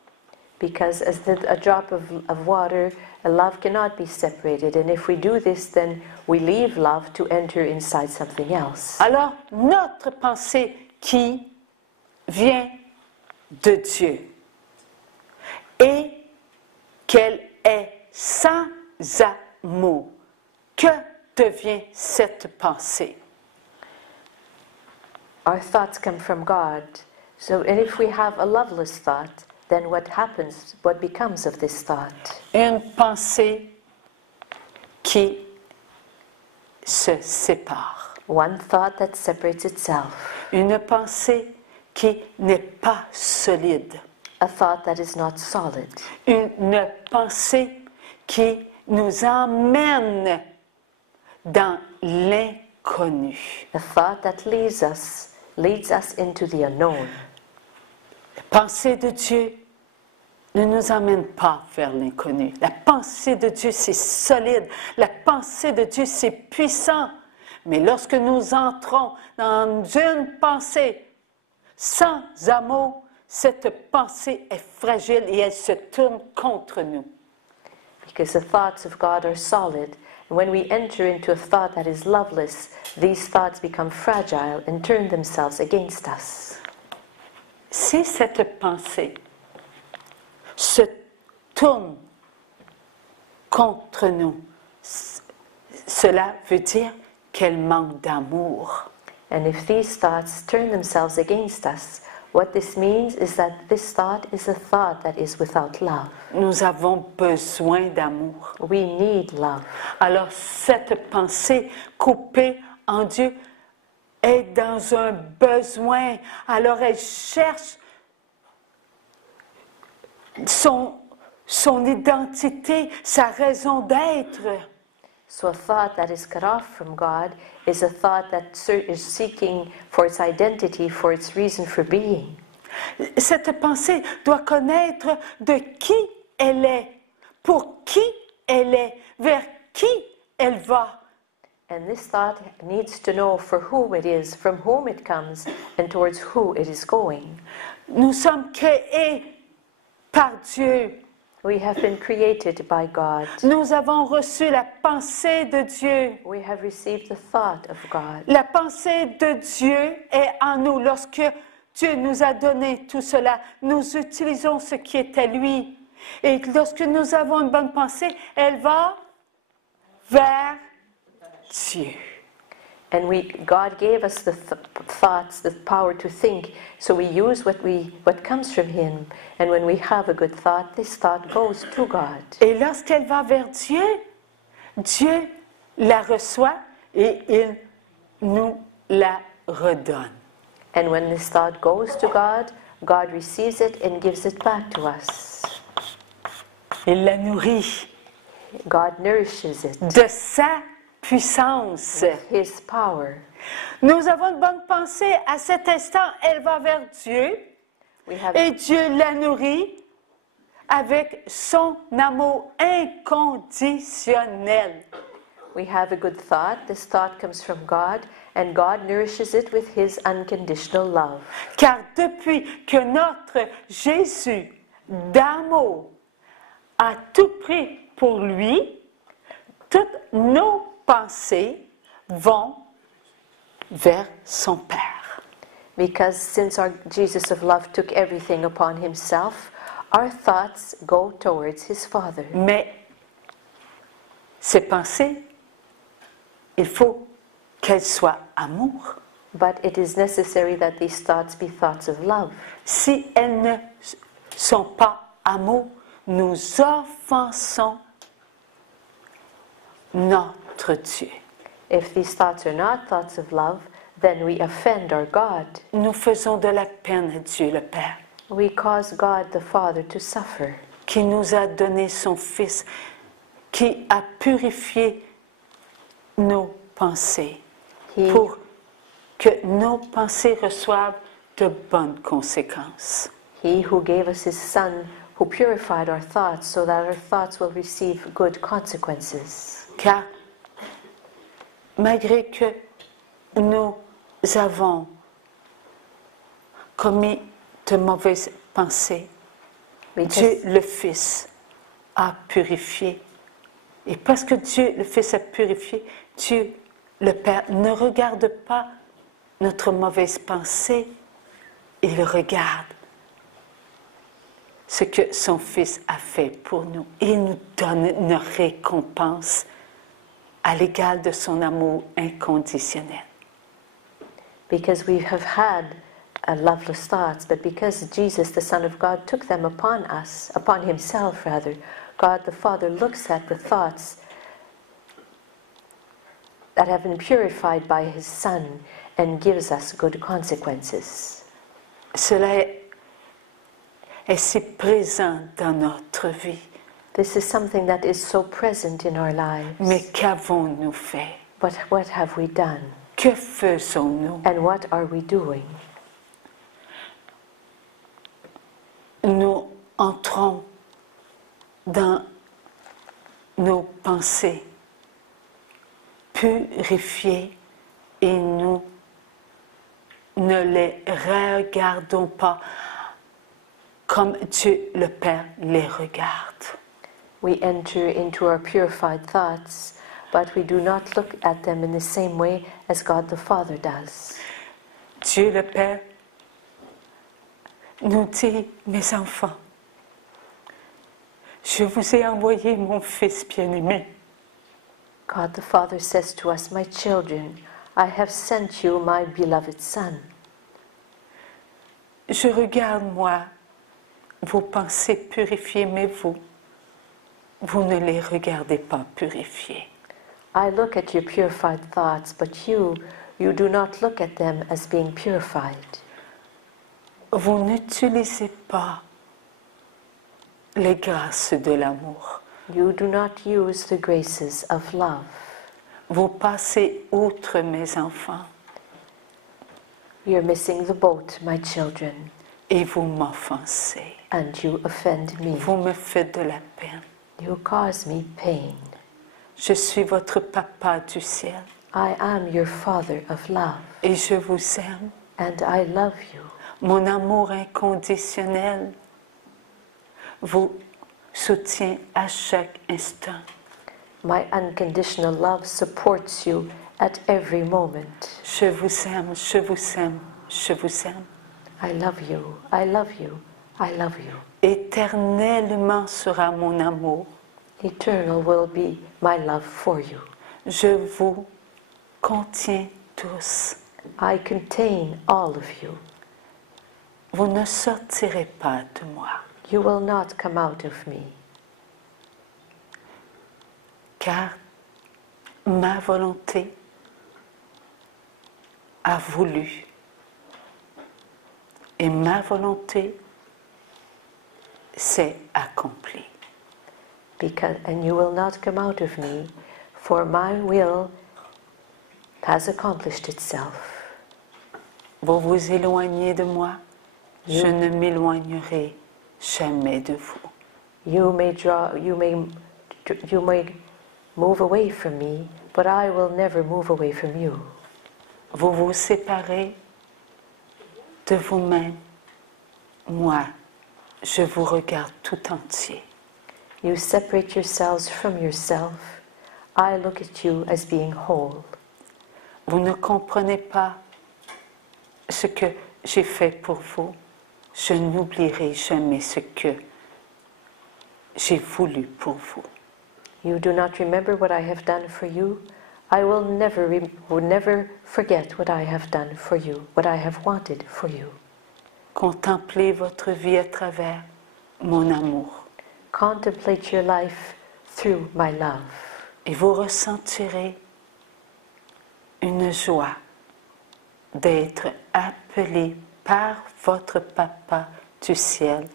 Because as a drop of water, a love cannot be separated. And if we do this, then we leave love to enter inside something else. Alors, notre pensée qui vient de Dieu et qu'elle est sans amour, que devient cette pensée? Our thoughts come from God. So, and if we have a loveless thought, then what happens, what becomes of this thought? Une pensée qui se sépare. One thought that separates itself. Une pensée qui n'est pas solide. A thought that is not solid. Une pensée qui nous emmène dans l'inconnu. A thought that leads us into the unknown. La pensée de Dieu ne nous emmène pas vers l'inconnu. La pensée de Dieu, c'est solide. La pensée de Dieu, c'est puissant. Mais lorsque nous entrons dans une pensée sans amour, cette pensée est fragile et elle se tourne contre nous. Because the thoughts of God are solid. And when we enter into a thought that is loveless, these thoughts become fragile and turn themselves against us. Si cette pensée se tourne contre nous, cela veut dire qu'elle manque d'amour. And if these thoughts turn themselves against us, what this means is that this thought is a thought that is without love. Nous avons besoin d'amour. We need love. Alors cette pensée coupée en Dieu est dans un besoin. Alors elle cherche son identité, sa raison d'être. So a thought that is cut off from God is a thought that is seeking for its identity, for its reason for being. Cette pensée doit connaître de qui elle est, pour qui elle est, vers qui elle va. And this thought needs to know for whom it is, from whom it comes, and towards who it is going. Nous sommes créés par Dieu. We have been created by God. Nous avons reçu la pensée de Dieu. We have received the thought of God. La pensée de Dieu est en nous. Lorsque Dieu nous a donné tout cela, nous utilisons ce qui est à lui. Et lorsque nous avons une bonne pensée, elle va vers Dieu. And God gave us the thoughts, the power to think. So we use what comes from Him. And when we have a good thought, this thought goes to God. Et lorsqu'elle va vers Dieu, Dieu la reçoit et il nous la redonne. And when this thought goes to God, God receives it and gives it back to us. Il la nourrit. God nourishes it de sa puissance. with His power. Nous avons une bonne pensée. À cet instant, elle va vers Dieu We have, et Dieu la nourrit avec son amour inconditionnel. we have a good thought. This thought comes from God, and God nourishes it with His unconditional love. Car depuis que notre Jésus d'amour a tout pris pour lui, toutes nos pensées vont vers son Père. Because since our Jesus of love took everything upon Himself, our thoughts go towards His Father. Mais ces pensées, il faut qu'elles soient amour. But it is necessary that these thoughts be thoughts of love. Si elles ne sont pas amour, nous offensons notre Dieu. If these thoughts are not thoughts of love, then we offend our God. Nous faisons de la peine à Dieu le Père, We cause God the Father to suffer, qui nous a donné son Fils, qui a purifié nos pensées He, pour que nos pensées reçoivent de bonnes conséquences. he who gave us His Son, who purified our thoughts so that our thoughts will receive good consequences. Car malgré que nous avons commis de mauvaises pensées, Dieu Because, le Fils a purifié. Et parce que Dieu le Fils a purifié, Dieu le Père ne regarde pas notre mauvaise pensée, il regarde ce que son Fils a fait pour nous. Il nous donne une récompense à l'égal de son amour inconditionnel. because we have had loveless thoughts, but because Jesus, the Son of God, took them upon us, upon Himself rather, God the Father looks at the thoughts that have been purified by His Son and gives us good consequences. Cela est si présent dans notre vie. This is something that is so present in our lives. Mais qu'avons-nous fait? But what have we done? Que faisons-nous? And what are we doing? Nous entrons dans nos pensées purifiées et nous ne les regardons pas comme Dieu le Père les regarde. We enter into our purified thoughts, but we do not look at them in the same way as God the Father does. Dieu le Père nous dit, mes enfants, je vous ai envoyé mon Fils bien-aimé. God the Father says to us, my children, I have sent you my beloved Son. Je regarde, moi, vos pensées purifiées, mais vous ne les regardez pas purifiées. I look at your purified thoughts, but you do not look at them as being purified. Vous n'utilisez pas les grâces de l'amour. You do not use the graces of love. Vous passez outre, mes enfants, You're missing the boat, my children, et vous m'offensez. and you offend me. Vous me faites de la peine. You cause me pain. Je suis votre papa du ciel I am your Father of love, et je vous aime. and I love you. Mon amour inconditionnel vous soutient à chaque instant. My unconditional love supports you at every moment. Je vous aime, je vous aime, je vous aime. I love you, I love you, I love you. Éternellement sera mon amour. Eternal will be my love for you. Je vous contiens tous. I contain all of you. Vous ne sortirez pas de moi, You will not come out of me, car ma volonté a voulu et ma volonté s'est accomplie. and you will not come out of me, for my will has accomplished itself. Vous vous éloignez de moi, je ne m'éloignerai jamais de vous. You may move away from me, but I will never move away from you. Vous vous séparez de vous-même. Moi, je vous regarde tout entier. You separate yourselves from yourself. I look at you as being whole. Vous ne comprenez pas ce que j'ai fait pour vous. Je n'oublierai jamais ce que j'ai voulu pour vous. You do not remember what I have done for you. I will never forget what I have done for you, what I have wanted for you. Contemplez votre vie à travers mon amour. Contemplate your life through my love. Et vous ressentirez une joie d'être appelé par votre Papa du ciel,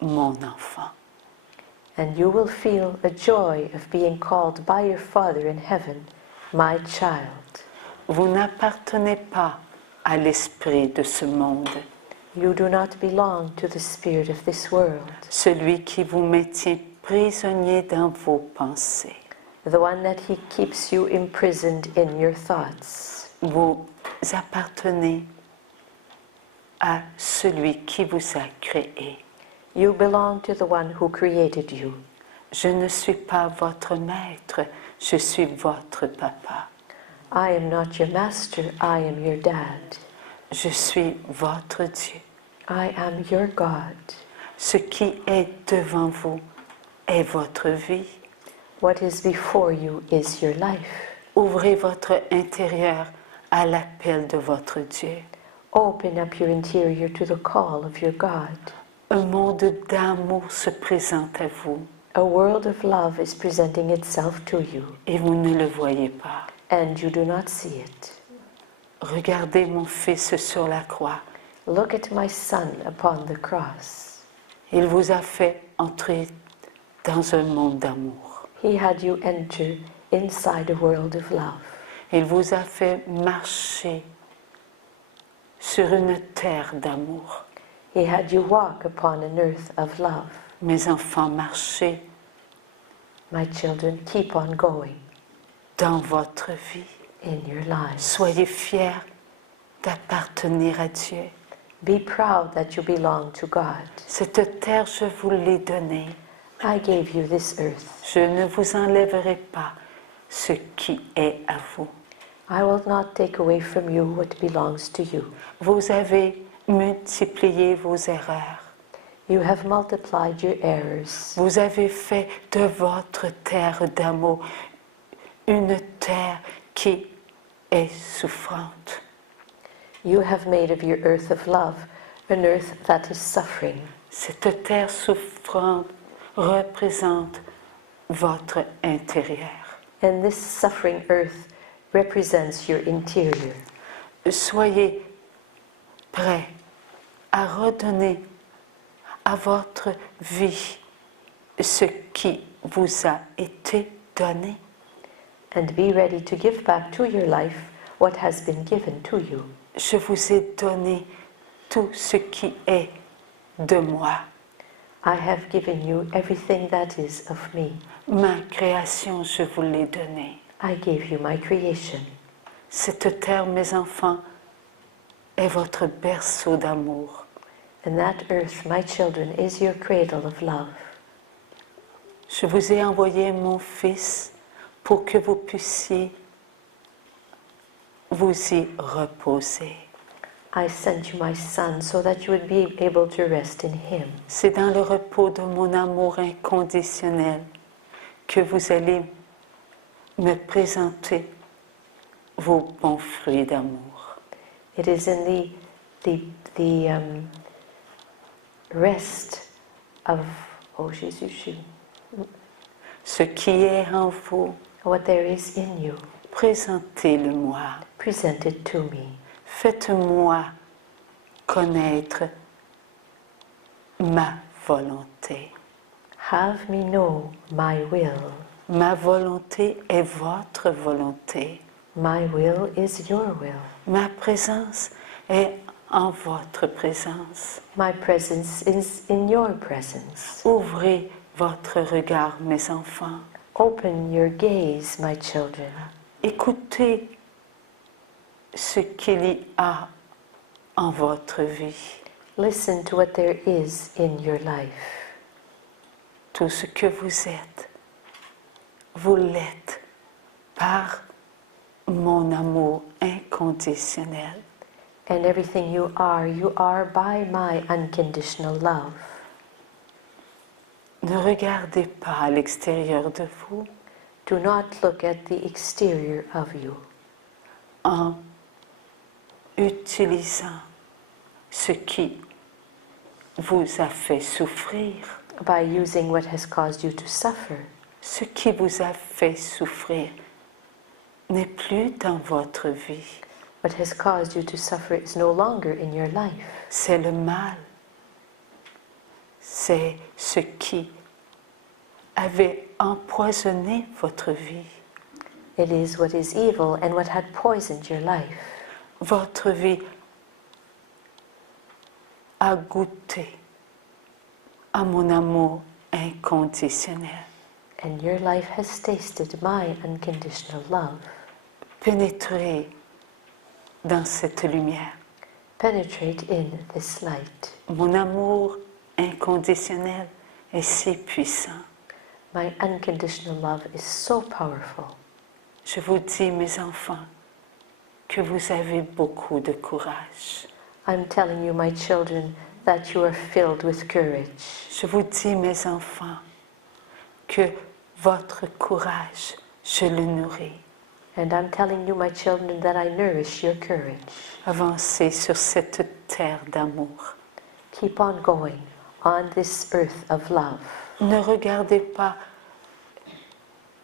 mon enfant. And you will feel a joy of being called by your Father in heaven, my child. Vous n'appartenez pas à l'esprit de ce monde, You do not belong to the spirit of this world, celui qui vous maintient prisonnier dans vos pensées. the one that he keeps you imprisoned in your thoughts. Vous appartenez à celui qui vous a créé. You belong to the one who created you. Je ne suis pas votre maître, je suis votre papa. I am not your master, I am your dad. Je suis votre Dieu. I am your God. Ce qui est devant vous est votre vie. What is before you is your life. Ouvrez votre intérieur à l'appel de votre Dieu. Open up your interior to the call of your God. Un monde d'amour se présente à vous A world of love is presenting itself to you, et vous ne le voyez pas. and you do not see it. Regardez mon Fils sur la croix. Look at my Son upon the cross. Il vous a fait entrer dans un monde d'amour. He had you enter inside a world of love. Il vous a fait marcher sur une terre d'amour. He had you walk upon an earth of love. Mes enfants, marchez My children, keep on going dans votre vie. in your lives. Soyez fiers d'appartenir à Dieu. Be proud that you belong to God. Cette terre, je vous l'ai donnée. I gave you this earth. Je ne vous enlèverai pas ce qui est à vous. I will not take away from you what belongs to you. Vous avez multiplié vos erreurs. You have multiplied your errors. Vous avez fait de votre terre d'amour une terre qui est souffrante. You have made of your earth of love an earth that is suffering. Cette terre souffrante représente votre intérieur. And this suffering earth represents your interior. Soyez prêts à redonner à votre vie ce qui vous a été donné. And be ready to give back to your life what has been given to you. Je vous ai donné tout ce qui est de moi. I have given you everything that is of me. Ma création, je vous l'ai donnée. I gave you my creation. Cette terre, mes enfants, est votre berceau d'amour. And that earth, my children, is your cradle of love. Je vous ai envoyé mon Fils pour que vous puissiez vous y reposer. I sent you my Son so that you would be able to rest in Him. C'est dans le repos de mon amour inconditionnel que vous allez me présenter vos bons fruits d'amour. It is in the rest of, oh Jésus, Ce qui est en vous, what there is in you, présentez-le-moi. present it to me. Faites-moi connaître ma volonté. Have me know my will. Ma volonté est votre volonté. My will is your will. Ma présence est en votre présence. My presence is in your presence. Ouvrez votre regard, mes enfants. Open your gaze, my children. Écoutez ce qu'il y a en votre vie. Listen to what there is in your life. Tout ce que vous êtes, vous l'êtes par mon amour inconditionnel. And everything you are by my unconditional love. Ne regardez pas à l'extérieur de vous Do not look at the exterior of you en utilisant ce qui vous a fait souffrir. by using what has caused you to suffer. Ce qui vous a fait souffrir n'est plus dans votre vie. What has caused you to suffer is no longer in your life. C'est le mal. C'est ce qui avait empoisonné votre vie. It is what is evil and what had poisoned your life. Votre vie a goûté à mon amour inconditionnel. And your life has tasted my unconditional love. Pénétrez dans cette lumière. Penetrate in this light. Mon amour inconditionnel est si puissant. My unconditional love is so powerful. Je vous dis, mes enfants, que vous avez beaucoup de courage. I'm telling you, my children, that you are filled with courage. Je vous dis, mes enfants, que votre courage, je le nourris. And I'm telling you, my children, that I nourish your courage. Avancez sur cette terre d'amour. Keep on going on this earth of love. Ne regardez pas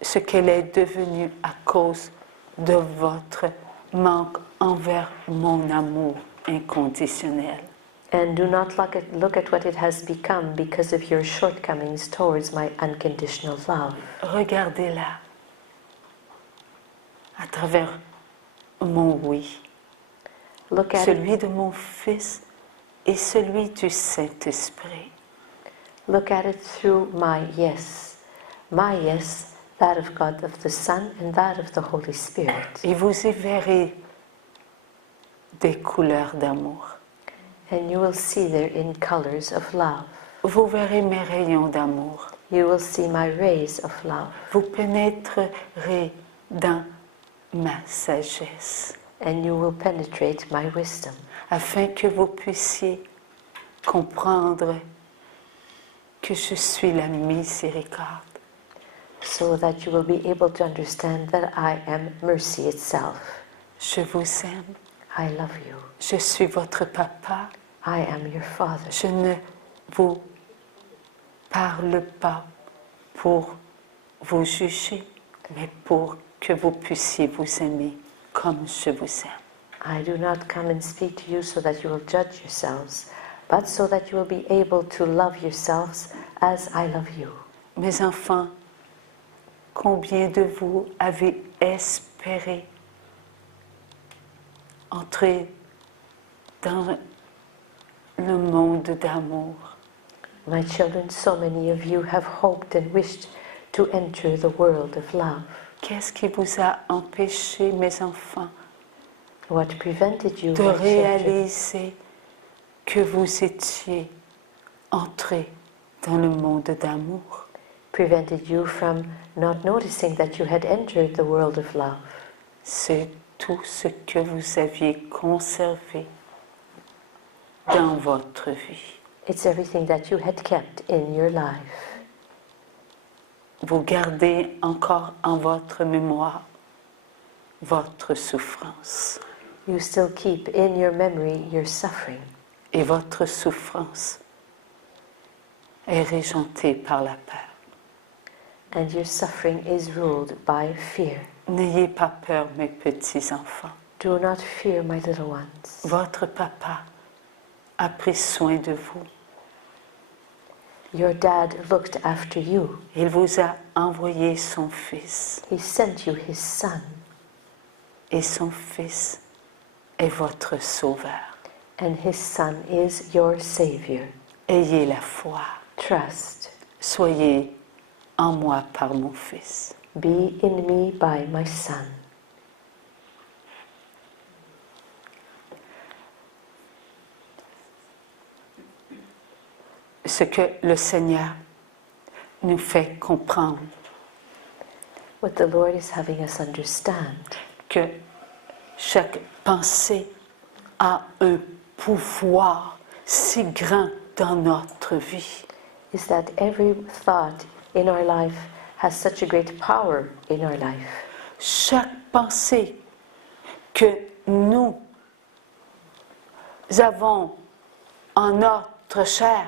ce qu'elle est devenue à cause de votre manque envers mon amour inconditionnel. And do not look at what it has become because of your shortcomings towards my unconditional love. Regardez-la à travers mon oui, Look at celui de mon Fils et celui du Saint-Esprit. Look at it through my yes, that of God, of the Son, and that of the Holy Spirit. Et vous y verrez des couleurs d'amour. And you will see there in colors of love. Vous verrez mes rayons d'amour. You will see my rays of love. Vous pénétrerez dans ma sagesse, And you will penetrate my wisdom, afin que vous puissiez comprendre que je suis la miséricorde. so that you will be able to understand that I am mercy itself. Je vous aime. I love you. Je suis votre papa. I am your Father. Je ne vous parle pas pour vous juger, mais pour que vous puissiez vous aimer comme je vous aime. I do not come and speak to you so that you will judge yourselves, but so that you will be able to love yourselves as I love you. Mes enfants, combien de vous avez espéré entrer dans le monde d'amour? My children, so many of you have hoped and wished to enter the world of love. Qu'est-ce qui vous a empêché, mes enfants, What prevented you, de my children, réaliser que vous étiez entrés dans le monde d'amour? prevented you from not noticing that you had entered the world of love? C'est tout ce que vous aviez conservé dans votre vie. It's everything that you had kept in your life. Vous gardez encore en votre mémoire votre souffrance. You still keep in your memory your suffering, Et votre souffrance est régentée par la peur. and your suffering is ruled by fear. N'ayez pas peur, mes petits-enfants. Do not fear, my little ones. Votre papa a pris soin de vous. Your dad looked after you. Il vous a envoyé son Fils. He sent you his son. Et son Fils est votre Sauveur. And his son is your Savior. Ayez la foi. Trust. Soyez en moi par mon Fils. Be in me by my son. Ce que le Seigneur nous fait comprendre, What the Lord is having us understand, que chaque pensée a un pouvoir si grand dans notre vie. is that every thought in our life has such a great power in our life. Chaque pensée que nous avons en notre chair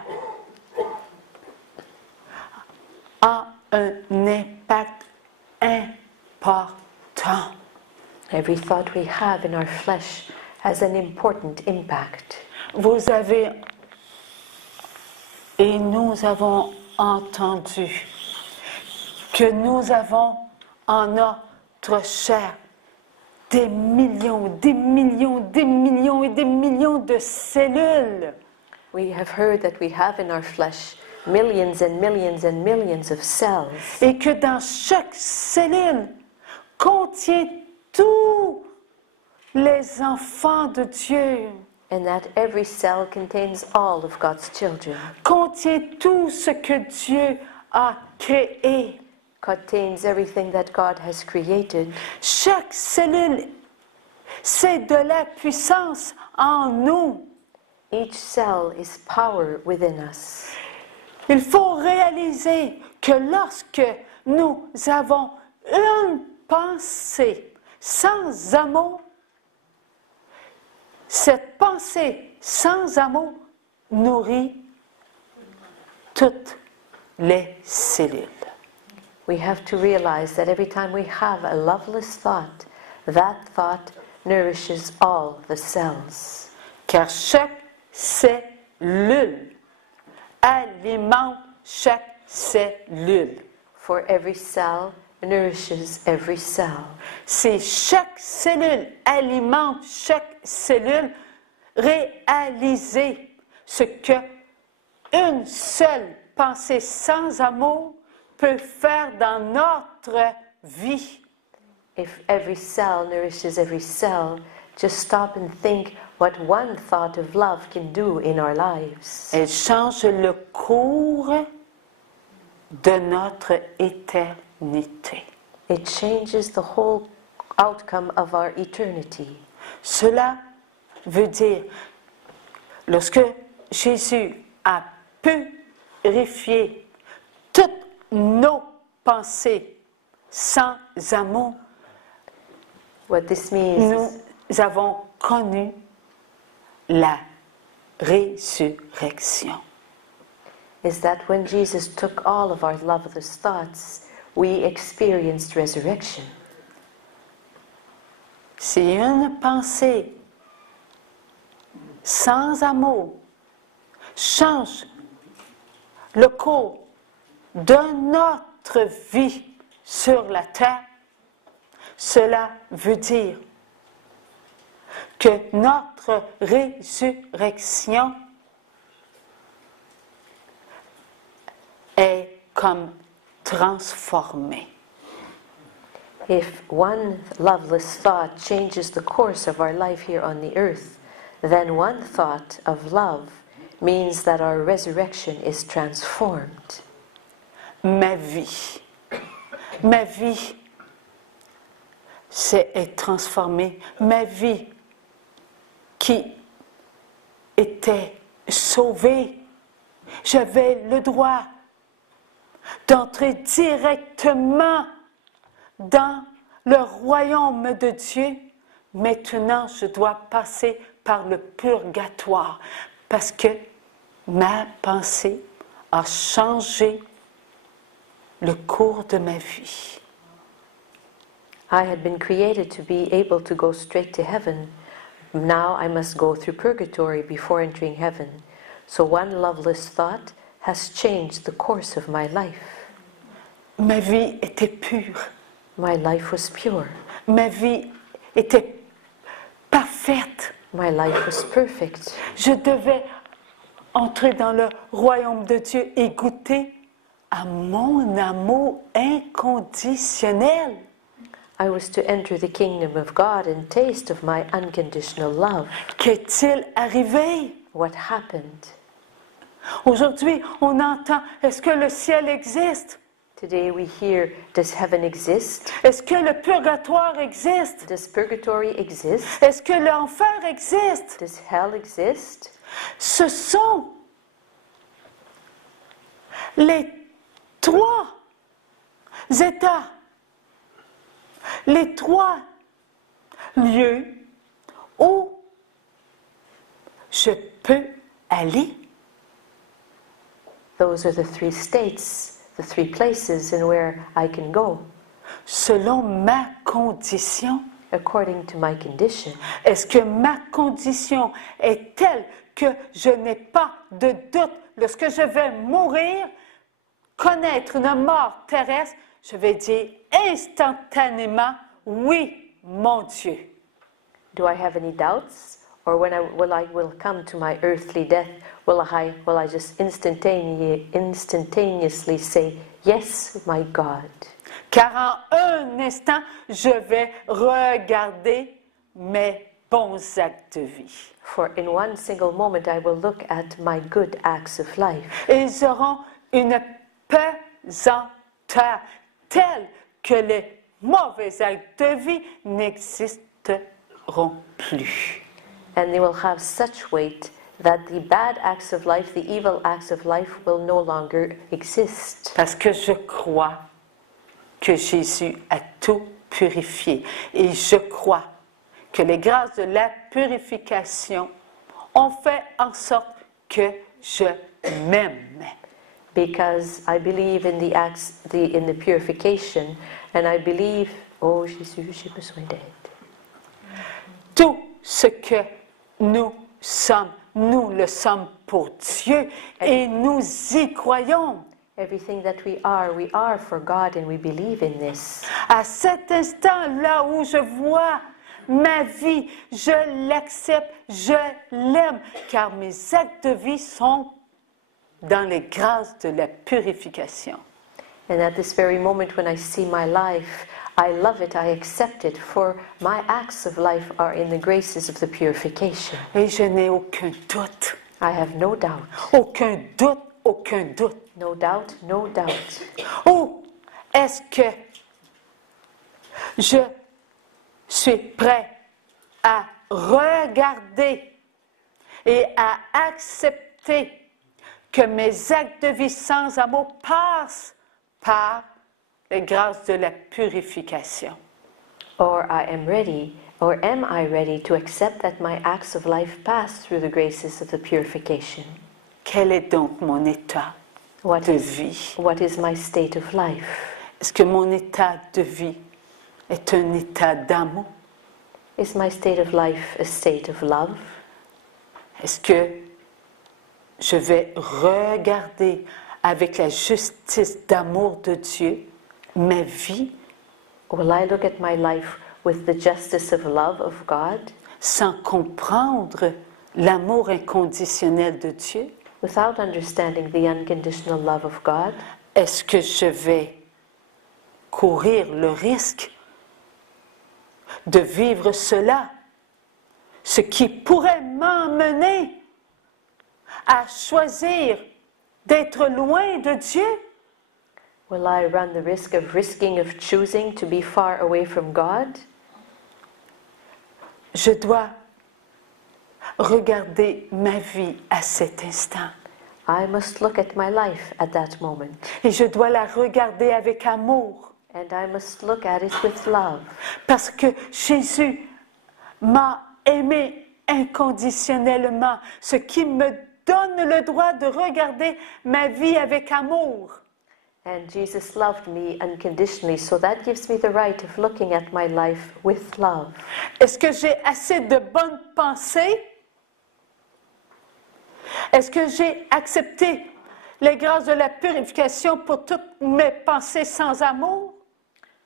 a un impact important. Every thought we have in our flesh has an important impact. Vous avez et nous avons entendu que nous avons en notre chair des millions, des millions, des millions et des millions de cellules. We have heard that we have in our flesh millions and millions and millions of cells, Et que dans chaque cellule contient tous les enfants de Dieu, and that every cell contains all of God's children, contient tout ce que Dieu a créé. contains everything that God has created. Chaque cellule, c'est de la puissance en nous. Each cell is power within us. Il faut réaliser que lorsque nous avons une pensée sans amour, cette pensée sans amour nourrit toutes les cellules. We have to realize that every time we have a loveless thought, that thought nourishes all the cells. Car chaque cellule alimente chaque cellule. For every cell nourishes every cell. Si chaque cellule alimente chaque cellule, réalisez ce que une seule pensée sans amour peut faire dans notre vie. If every cell nourishes every cell, just stop and think what one thought of love can do in our lives. Elle change le cours de notre éternité. It changes the whole outcome of our eternity. Cela veut dire, lorsque Jésus a purifié toutes nos pensées sans amour, What this means nous avons connu la résurrection. is that when Jesus took all of our loveless thoughts, we experienced resurrection. Si une pensée sans amour change le cours de notre vie sur la terre, cela veut dire que notre résurrection est comme transformée. If one loveless thought changes the course of our life here on the earth, then one thought of love means that our resurrection is transformed. Ma vie est transformée. Ma vie qui était sauvée, j'avais le droit d'entrer directement dans le royaume de Dieu. Maintenant, je dois passer par le purgatoire parce que ma pensée a changé le cours de ma vie. I had been created to be able to go straight to heaven. Now I must go through purgatory before entering heaven. So one loveless thought has changed the course of my life. Ma vie était pure. My life was pure. Ma vie était parfaite. My life was perfect. Je devais entrer dans le royaume de Dieu et goûter à mon amour inconditionnel. I was to enter the kingdom of God and taste of my unconditional love. Qu'est-il arrivé? What happened? Aujourd'hui, on entend, est-ce que le ciel existe? Today we hear, does heaven exist? Est-ce que le purgatoire existe? Does purgatory exist? Est-ce que l'enfer existe? Does hell exist? Ce sont les trois états, les trois lieux où je peux aller. Those are the three states, the three places in where I can go, Selon ma condition. according to my condition. Est-ce que ma condition est telle que je n'ai pas de doute lorsque je vais mourir, connaître une mort terrestre, je vais dire instantanément, oui, mon Dieu. Do I have any doubts? Or when I will come to my earthly death, will I just instantaneously say, yes, my God? Car en un instant, je vais regarder mes bons actes de vie. For in one single moment I will look at my good acts of life. Ils auront une pesanteur telle que les mauvais actes de vie n'existeront plus. And they will have such weight that the bad acts of life, the evil acts of life will no longer exist. Parce que je crois que Jésus a tout purifié. Et je crois que les grâces de la purification ont fait en sorte que je m'aime. Because I believe in the acts, in the purification, and I believe, oh Jésus, j'ai besoin d'aide. Tout ce que nous sommes, nous le sommes pour Dieu et nous y croyons. Everything that we are for God, and we believe in this. À cet instant-là où je vois ma vie, je l'accepte, je l'aime, car mes actes de vie sont dans les grâces de la purification. And at this very moment when I see my life, I love it, I accept it, for my acts of life are in the graces of the purification. Et je n'ai aucun doute, I have no doubt. aucun doute, aucun doute. No doubt, no doubt. Ou est-ce que je suis prêt à regarder et à accepter que mes actes de vie sans amour passent par les grâces de la purification? Or I am ready, or am I ready to accept that my acts of life pass through the graces of the purification? Quel est donc mon état de vie? What is my state of life? Est-ce que mon état de vie est un état d'amour? Is my state of life a state of love? Est-ce que je vais regarder avec la justice d'amour de Dieu ma vie Will I look at my life with the justice of love of God, sans comprendre l'amour inconditionnel de Dieu? without understanding the unconditional love of God? Est-ce que je vais courir le risque de vivre cela, ce qui pourrait m'emmener à choisir d'être loin de Dieu? Will I run the risk of choosing to be far away from God? Je dois regarder ma vie à cet instant. I must look at my life at that moment, Et je dois la regarder avec amour. and I must look at it with love. Parce que Jésus m'a aimé inconditionnellement, ce qui me donne le droit de regarder ma vie avec amour. And Jesus loved me unconditionally, so that gives me the right of looking at my life with love. Est-ce que j'ai assez de bonnes pensées? Est-ce que j'ai accepté les grâces de la purification pour toutes mes pensées sans amour?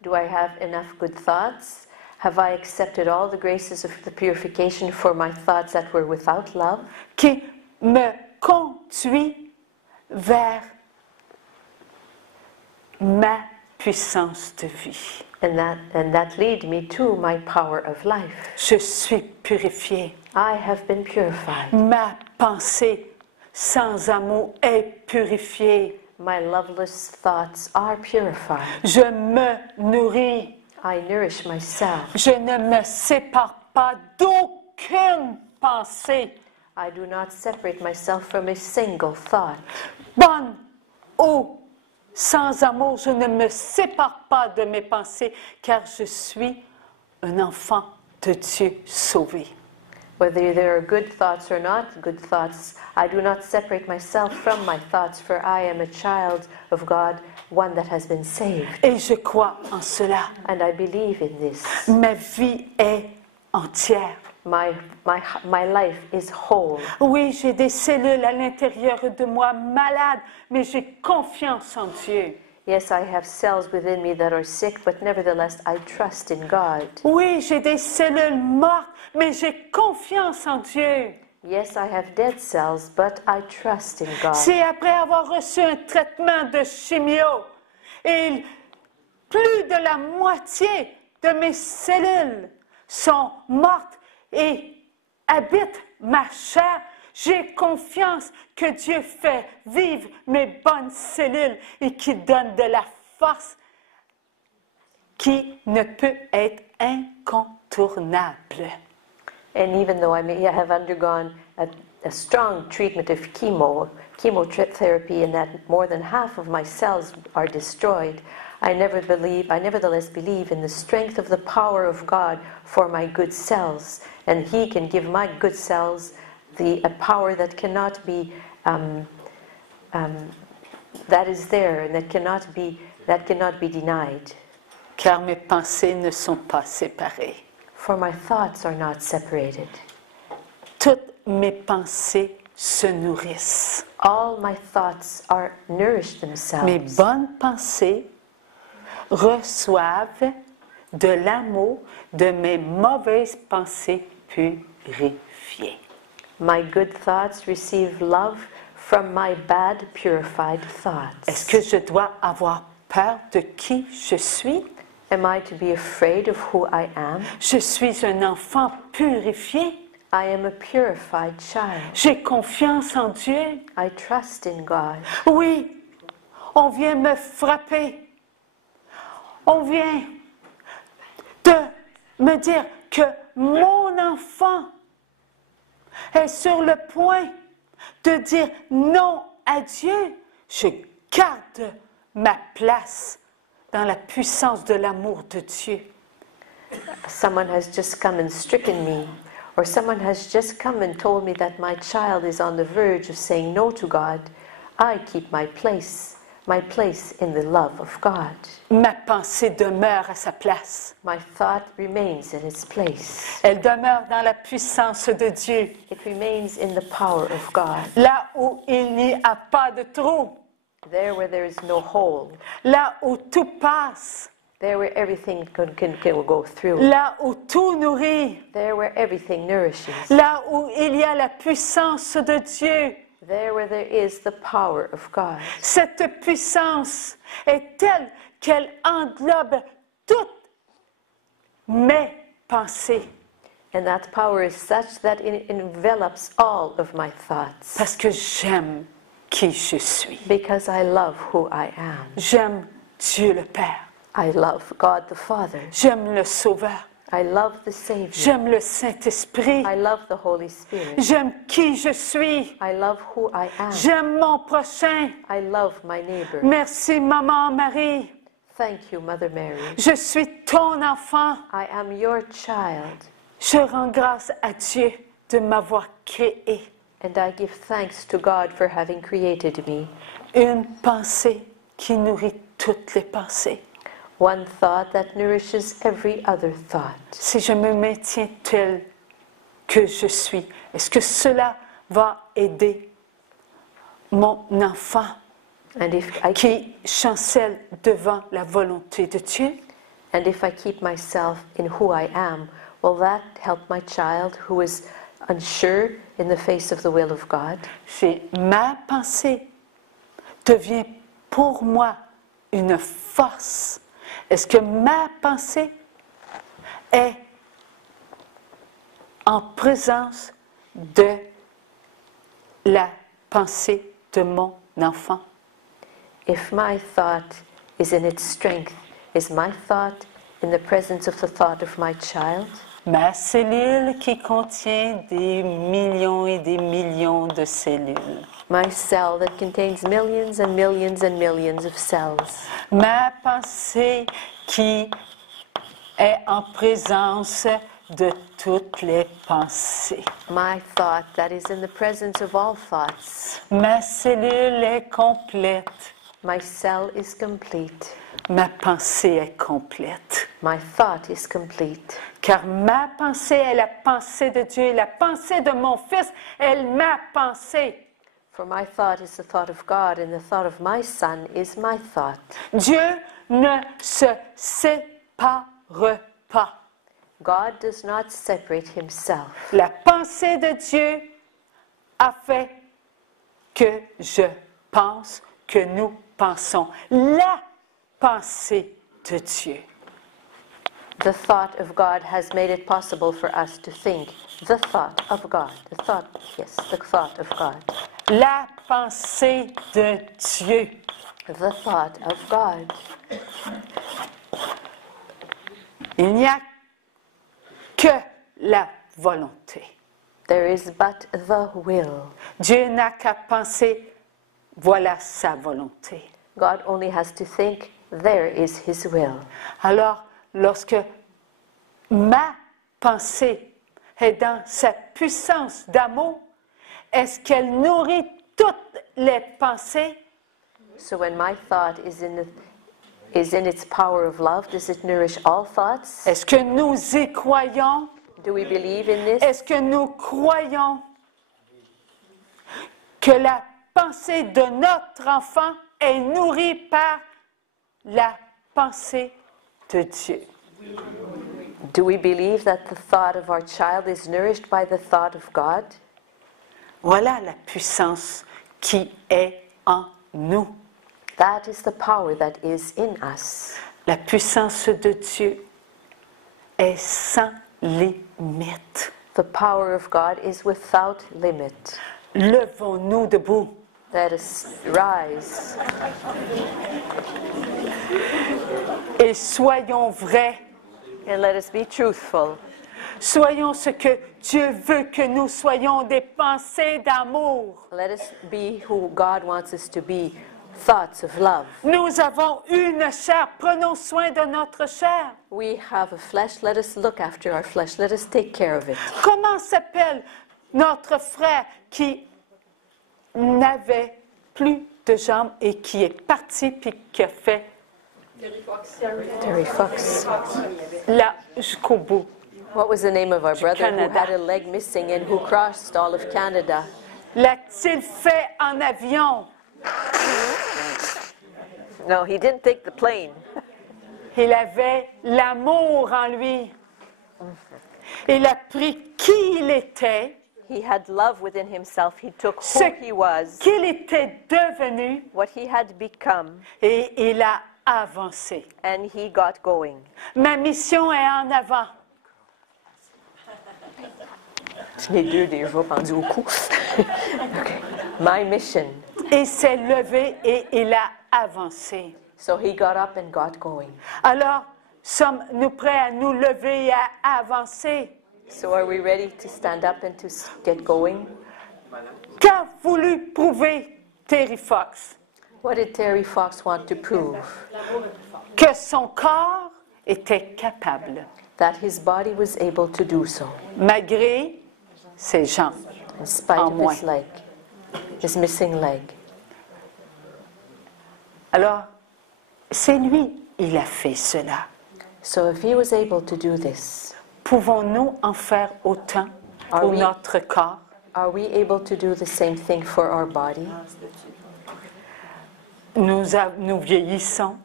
Do I have enough good thoughts? Have I accepted all the graces of the purification for my thoughts that were without love? Qui me conduit vers ma puissance de vie. And that lead me to my power of life. Je suis purifié. I have been purified. Ma pensée sans amour est purifiée. My loveless thoughts are purified. Je me nourris. I nourish myself. Je ne me sépare pas d'aucune pensée, I do not separate myself from a single thought. bonne ou sans amour. Je ne me sépare pas de mes pensées, car je suis un enfant de Dieu sauvé. Whether there are good thoughts or not good thoughts, I do not separate myself from my thoughts, for I am a child of God, one that has been saved. Et je crois en cela. And I believe in this. Ma vie est entière. My life is whole. Oui, j'ai des cellules à l'intérieur de moi malades, mais j'ai confiance en Dieu. Yes, I have cells within me that are sick, but nevertheless I trust in God. Oui, j'ai des cellules mortes, mais j'ai confiance en Dieu. Yes, I have dead cells, but I trust in God. C'est après avoir reçu un traitement de chimio et plus de la moitié de mes cellules sont mortes et habitent ma chair. J'ai confiance que Dieu fait vivre mes bonnes cellules et qui donne de la force qui ne peut être incontournable. And even though I may have undergone a strong treatment of chemotherapy, and that more than half of my cells are destroyed, I nevertheless believe in the strength of the power of God for my good cells, and He can give my good cells a power that cannot be that is there and that cannot be denied. Car mes pensées ne sont pas séparées. For my thoughts are not separated. Toutes mes pensées se nourrissent. All my thoughts nourish themselves. Mes bonnes pensées reçoivent de l'amour de mes mauvaises pensées purifiées. My good thoughts receive love from my bad purified thoughts. Est-ce que je dois avoir peur de qui je suis? Am I to be afraid of who I am? Je suis un enfant purifié. I am a purified child. J'ai confiance en Dieu. I trust in God. Oui, on vient me frapper. On vient de me dire que mon enfant est sur le point de dire non à Dieu. Je garde ma place dans la puissance de l'amour de Dieu. Someone has just come and stricken me, or someone has just come and told me that my child is on the verge of saying no to God. I keep my place in the love of God. Ma pensée demeure à sa place. My thought remains in its place. Elle demeure dans la puissance de Dieu. It remains in the power of God. Là où il n'y a pas de trou. There where there is no hole. Là où tout passe. There where everything can go through. Là où tout nourrit. There where everything nourishes. Là où il y a la puissance de Dieu. There where there is the power of God. Cette puissance est telle qu'elle englobe toutes mes pensées. And that power is such that it envelops all of my thoughts. Parce que j'aime qui je suis. Because I love who I am. J'aime Dieu le Père. I love God the Father. J'aime le Sauveur. I love the Savior. J'aime le Saint-Esprit. I love the Holy Spirit. J'aime qui je suis. I love who I am. J'aime mon prochain. I love my neighbor. Merci, Maman Marie. Thank you, Mother Mary. Je suis ton enfant. I am your child. Je rends grâce à Dieu de m'avoir créé. And I give thanks to God for having created me. Une pensée qui nourrit toutes les pensées. One thought that nourishes every other thought. Si je me maintiens tel que je suis, est-ce que cela va aider mon enfant And if I qui chancelle devant la volonté de Dieu? And if I keep myself in who I am, will that help my child who is unsure in the face of the will of God? C'est ma pensée devient pour moi une force. Est-ce que ma pensée est en présence de la pensée de mon enfant? If my thought is in its strength, is my thought in the presence of the thought of my child? Ma cellule qui contient des millions et des millions de cellules. My cell that contains millions and millions and millions of cells. Ma pensée qui est en présence de toutes les pensées. My thought that is in the presence of all thoughts. Ma cellule est complète. My cell is complete. Ma pensée est complète. My thought is complete. Car ma pensée est la pensée de Dieu, la pensée de mon Fils est ma pensée. For my thought is the thought of God, and the thought of my Son is my thought. Dieu ne se sépare pas. God does not separate himself. La pensée de Dieu a fait que je pense, que nous pensons. La pensée de Dieu. The thought of God has made it possible for us to think the thought of God. The thought of God. La pensée de Dieu. The thought of God. Il n'y a que la volonté. There is but the will. Dieu n'a qu'à penser, voilà sa volonté. God only has to think, there is his will. Alors, lorsque ma pensée est dans sa puissance d'amour, est-ce qu'elle nourrit toutes les pensées? So when my thought is in its power of love, does it nourish all thoughts? Est-ce que nous y croyons? Do we believe in this? Est-ce que nous croyons que la pensée de notre enfant est nourrie par la pensée de Dieu? Do we believe that the thought of our child is nourished by the thought of God? Voilà la puissance qui est en nous. That is the power that is in us. La puissance de Dieu est sans limite. The power of God is without limit. Levons-nous debout. Let us rise Et soyons vrais. and let us be truthful. Soyons ce que Dieu veut que nous soyons, des pensées d'amour. Let us be who God wants us to be, thoughts of love. Nous avons une chair, prenons soin de notre chair. We have a flesh, let us look after our flesh, let us take care of it. Comment s'appelle notre frère qui n'avait plus de jambes et qui est parti puis qui a fait Terry Fox. là jusqu'au bout? What was the name of our brother who Canada. had a leg missing and who crossed all of Canada? L'a-t-il fait en avion? No, he didn't take the plane. Il avait l'amour en lui. Il a pris qui il était, He had love within himself. He took who ce he was, qu'il était devenu, what he had become, et il a avancé. and he got going. Ma mission est en avant. Les deux déjà pendus au cou. Okay. My mission. Il s'est levé et il a avancé. So he got up and got going. Alors, sommes-nous prêts à nous lever et à avancer? So are we ready to stand up and to get going? Qu'a voulu prouver Terry Fox? What did Terry Fox want to prove? Que son corps était capable, That his body was able to do so, malgré ses jambes. in spite En of moins. his leg, his missing leg. Alors, c'est lui, il a fait cela. So if he was able to do this, Pouvons-nous en faire autant Are pour we- notre corps? Are we able to do the same thing for our body? Nous vieillissons.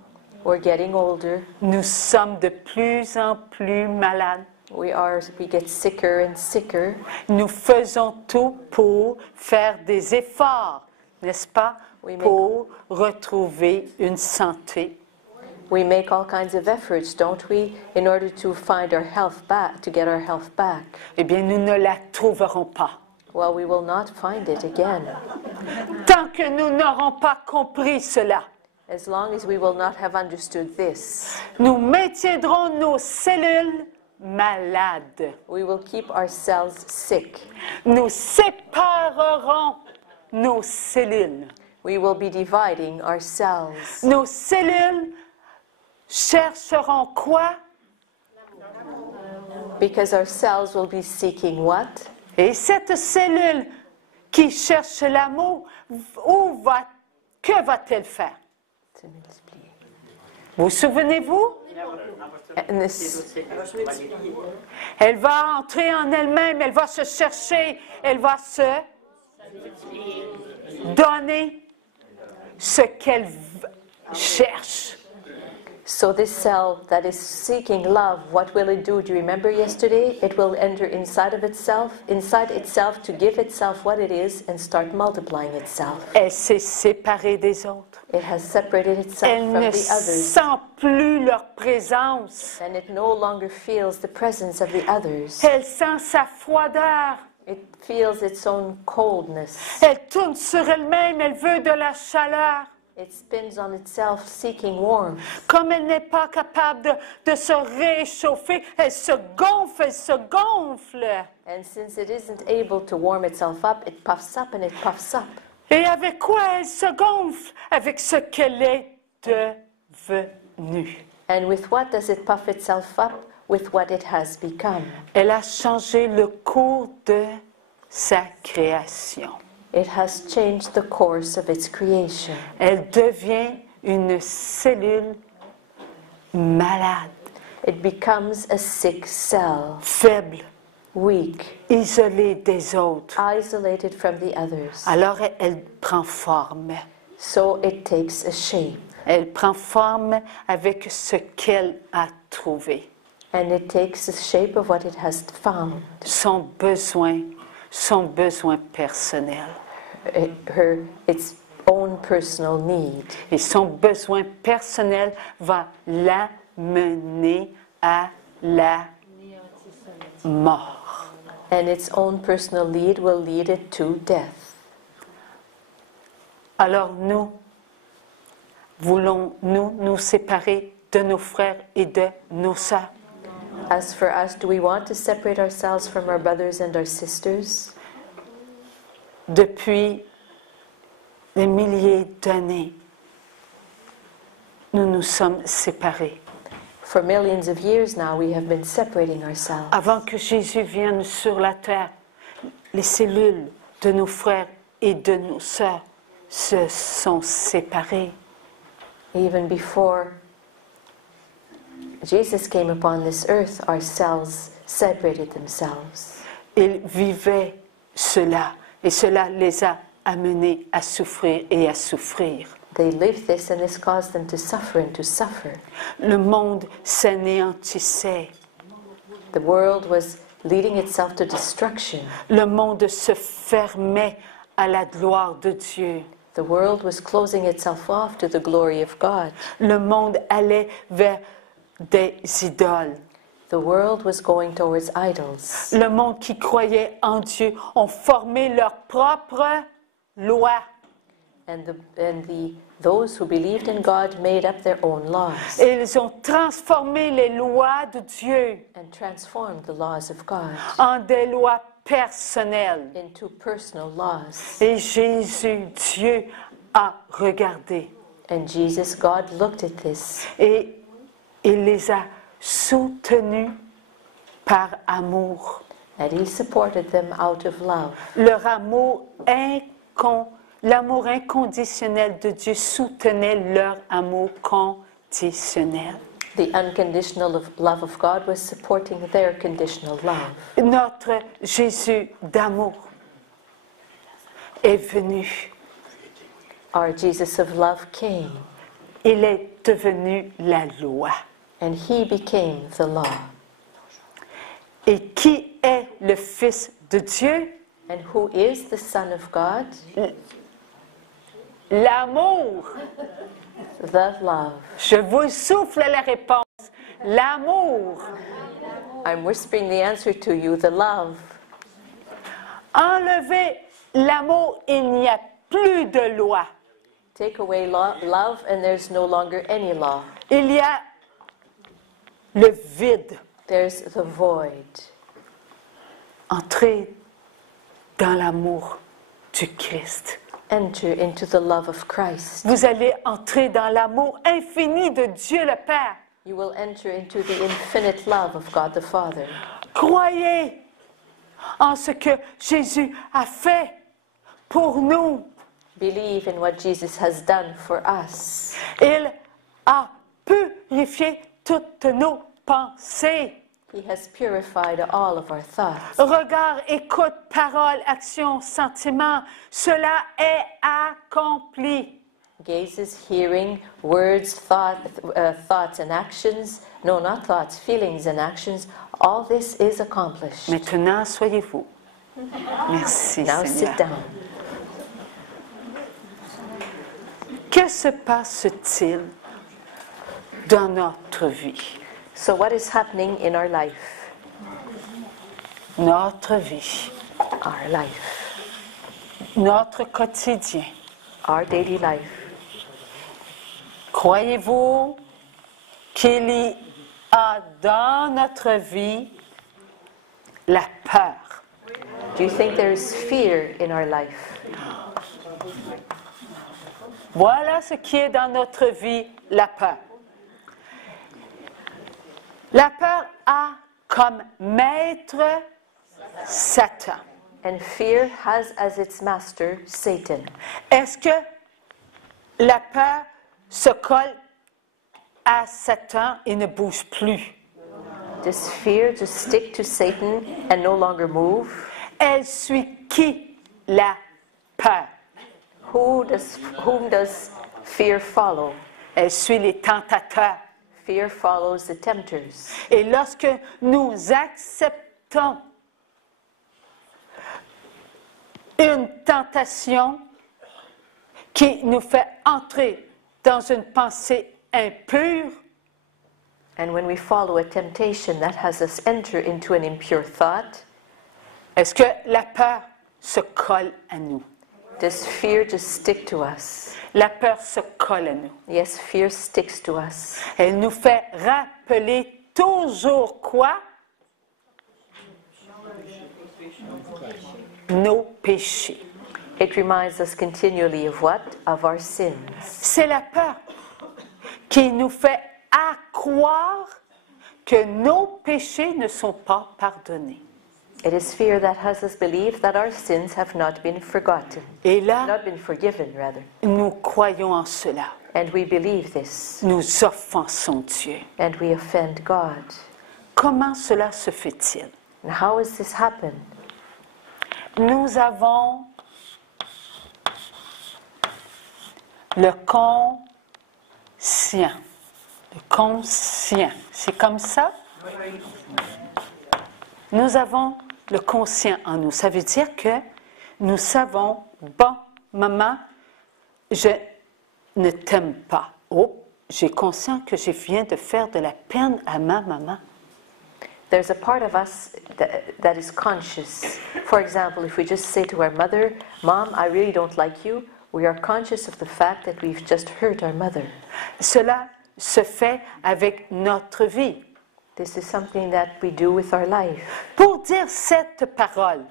We're getting older. Nous sommes de plus en plus malades. We get sicker and sicker. Nous faisons tout pour faire des efforts, n'est-ce pas, pour retrouver une santé. We make all kinds of efforts, don't we, in order to find our health back, to get our health back. Eh bien, nous ne la trouverons pas. Well, we will not find it again. Tant que nous n'aurons pas compris cela, As long as we will not have understood this, nous maintiendrons nos cellules malades. we will keep ourselves sick. Nous séparerons nos cellules. We will be dividing ourselves. Nos cellules chercheront quoi? Because our cells will be seeking what? Et cette cellule qui cherche l'amour, que va-t-elle faire? Vous souvenez-vous? And this, Elle va entrer en elle-même, elle va se chercher, elle va se donner ce qu'elle cherche. so this cell that is seeking love, what will it do? Do you remember yesterday? It will enter inside itself to give itself what it is and start multiplying itself. Elle s'est séparée des autres. It has separated itself Elle from ne the others, sent plus leur présence. and it no longer feels the presence of the others. Elle sent sa froideur. It feels its own coldness. Elle tourne sur elle-même, elle veut de la chaleur. It spins on itself, seeking warmth. Comme elle n'est pas capable de se réchauffer, elle se gonfle, elle se gonfle. And since it isn't able to warm itself up, it puffs up and it puffs up. Et avec quoi elle se gonfle? Avec ce qu'elle est devenue. And with what does it puff itself up? With what it has become. Elle a changé le cours de sa création. It has changed the course of its creation. Elle devient une cellule malade, It becomes a sick cell, faible, weak, isolée des autres. isolated from the others. Alors elle prend forme. So it takes a shape. Elle prend forme avec ce qu'elle a trouvé. And it takes the shape of what it has found. Son besoin personnel. Its own personal need. Et son besoin personnel va l'amener à la mort. And its own personal need will lead it to death. Alors nous voulons-nous nous séparer de nos frères et de nos sœurs? As for us, do we want to separate ourselves from our brothers and our sisters? Depuis des milliers d'années, nous nous sommes séparés. For millions of years now, we have been separating ourselves. Avant que Jésus vienne sur la terre, les cellules de nos frères et de nos sœurs se sont séparées. Even before Jesus came upon this earth, our cells separated themselves. Ils vivaient cela, et cela les a amenés à souffrir et à souffrir. They lived this, and this caused them to suffer and to suffer. Le monde s'anéantissait. The world was leading itself to destruction. Le monde se fermait à la gloire de Dieu. The world was closing itself off to the glory of God. Le monde allait vers des idoles. The world was going towards idols. Le monde qui croyait en Dieu ont formé leur propre loi. Those who believed in God made up their own laws. Et ils ont transformé les lois de Dieu And transformed the laws of God en des lois personnelles. into personal laws. Et Jésus, Dieu, a regardé. And Jesus, God, looked at this. Et il les a soutenus par amour. And He supported them out of love. L'amour inconditionnel de Dieu soutenait leur amour conditionnel. The unconditional love of God was supporting their conditional love. Notre Jésus d'amour est venu. Our Jesus of love came, Il est devenu la loi. and he became the law. Et qui est le Fils de Dieu? And who is the Son of God? L'amour. The love. Je vous souffle la réponse. L'amour. I'm whispering the answer to you, the love. Enlevez l'amour, il n'y a plus de loi. Take away love, and there's no longer any law. Il y a le vide. There's the void. Entrez dans l'amour du Christ. Enter into the love of Christ. Vous allez entrer dans l'amour infini de Dieu le Père. You will enter into the infinite love of God the Father. Croyez en ce que Jésus a fait pour nous. Believe in what Jesus has done for us. Il a purifié toutes nos pensées. He has purified all of our thoughts. Regard, écoute, parole, action, sentiment, cela est accompli. Gazes, hearing, words, thoughts and actions. No, not thoughts, feelings and actions. All this is accomplished. Maintenant, soyez-vous. Merci, Now Seigneur. sit down. Que se passe-t-il dans notre vie? So what is happening in our life? Notre vie, Our life. notre quotidien. Our daily life. Croyez-vous qu'il y a dans notre vie la peur? Do you think there is fear in our life? Voilà ce qui est dans notre vie, la peur. La peur a comme maître Satan. And fear has as its master Satan. Est-ce que la peur se colle à Satan et ne bouge plus? Does fear just stick to Satan and no longer move? Elle suit qui? La peur. Whom does fear follow? Elle suit les tentateurs. Fear follows the tempters. Et lorsque nous acceptons une tentation qui nous fait entrer dans une pensée impure, And when we follow a temptation that has us enter into an impure thought, est-ce que la peur se colle à nous? does fear just stick to us? La peur se colle à nous. Yes, fear sticks to us. Elle nous fait rappeler toujours quoi? Nos péchés. It reminds us continually of what? Of our sins. C'est la peur qui nous fait croire que nos péchés ne sont pas pardonnés. It is fear that has us believe that our sins have not been forgotten, Et là, not been forgiven, rather. nous croyons en cela. And we believe this, Nous offensons Dieu. and we offend God. Comment cela se fait-il? And how has this happened? Nous avons le conscient. Le conscient. C'est comme ça? Nous avons le conscient en nous. Ça veut dire que nous savons, bon, maman, je ne t'aime pas. Oh, j'ai conscience que je viens de faire de la peine à ma maman. There's a part of us that is conscious. For example, if we just say to our mother, Mom, I really don't like you, we are conscious of the fact that we've just hurt our mother. Cela se fait avec notre vie. This is something that we do with our life. Pour dire cette parole,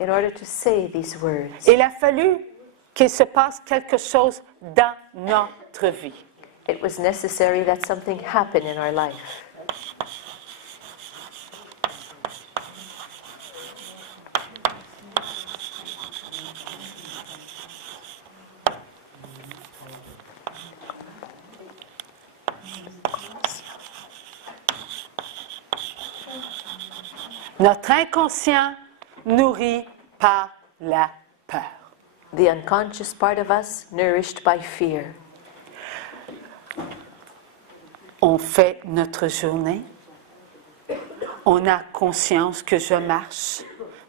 In order to say these words, il a fallu qu'il se passe quelque chose dans notre vie. it was necessary that something happened in our life. Notre inconscient nourri par la peur. the unconscious part of us nourished by fear. On fait notre journée. On a conscience que je marche.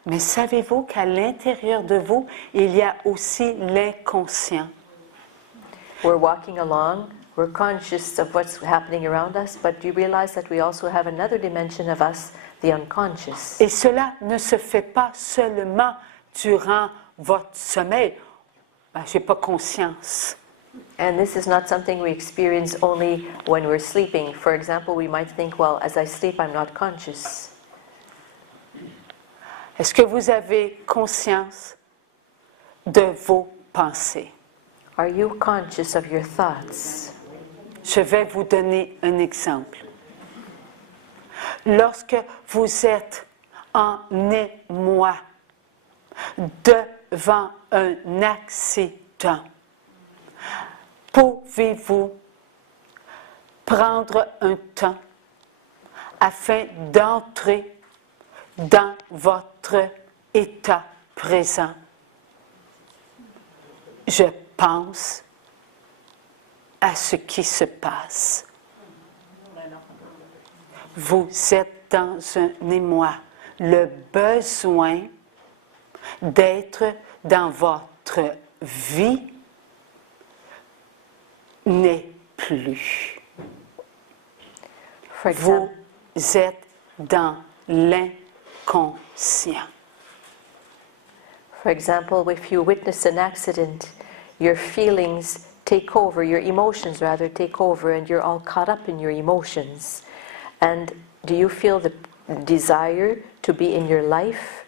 Mais savez-vous qu'à l'intérieur de vous, il y a aussi l'inconscient. We're walking along, we're conscious of what's happening around us, but do you realize that we also have another dimension of us, the unconscious? Et cela ne se fait pas seulement durant votre sommeil. Ben, je n'ai pas conscience. And this is not something we experience only when we're sleeping. For example, we might think, well, as I sleep, I'm not conscious. Est-ce que vous avez conscience de vos pensées? Are you conscious of your thoughts? Je vais vous donner un exemple. Lorsque vous êtes en émoi devant un accident, pouvez-vous prendre un temps afin d'entrer dans votre état présent? Je pense à ce qui se passe. Vous êtes dans un émoi. Le besoin d'être dans votre vie n'est plus. Vous êtes dans l'inconscient. For example, if you witness an accident, your feelings take over, your emotions rather take over, and you're all caught up in your emotions. And do you feel the desire to be in your life?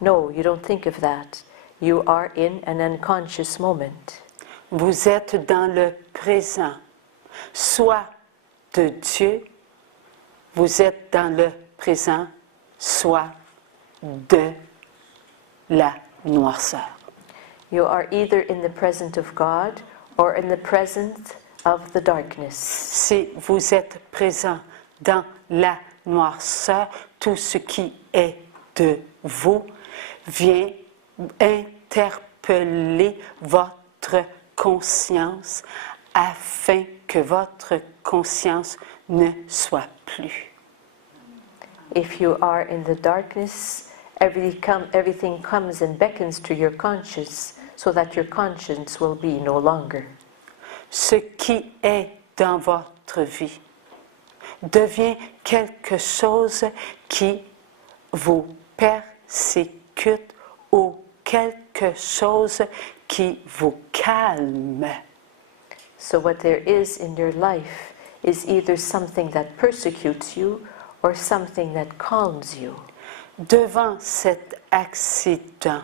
No, you don't think of that. You are in an unconscious moment. Vous êtes dans le présent, soit de Dieu, vous êtes dans le présent, soit de la noirceur. You are either in the presence of God or in the presence of the darkness. Si vous êtes présent dans la noirceur, tout ce qui est de vous vient interpeller votre conscience afin que votre conscience ne soit plus. If you are in the darkness, everything comes and beckons to your conscience so that your conscience will be no longer. Ce qui est dans votre vie devient quelque chose qui vous persécute ou quelque chose qui vous calme. So what there is in your life is either something that persecutes you or something that calms you. Devant cet accident,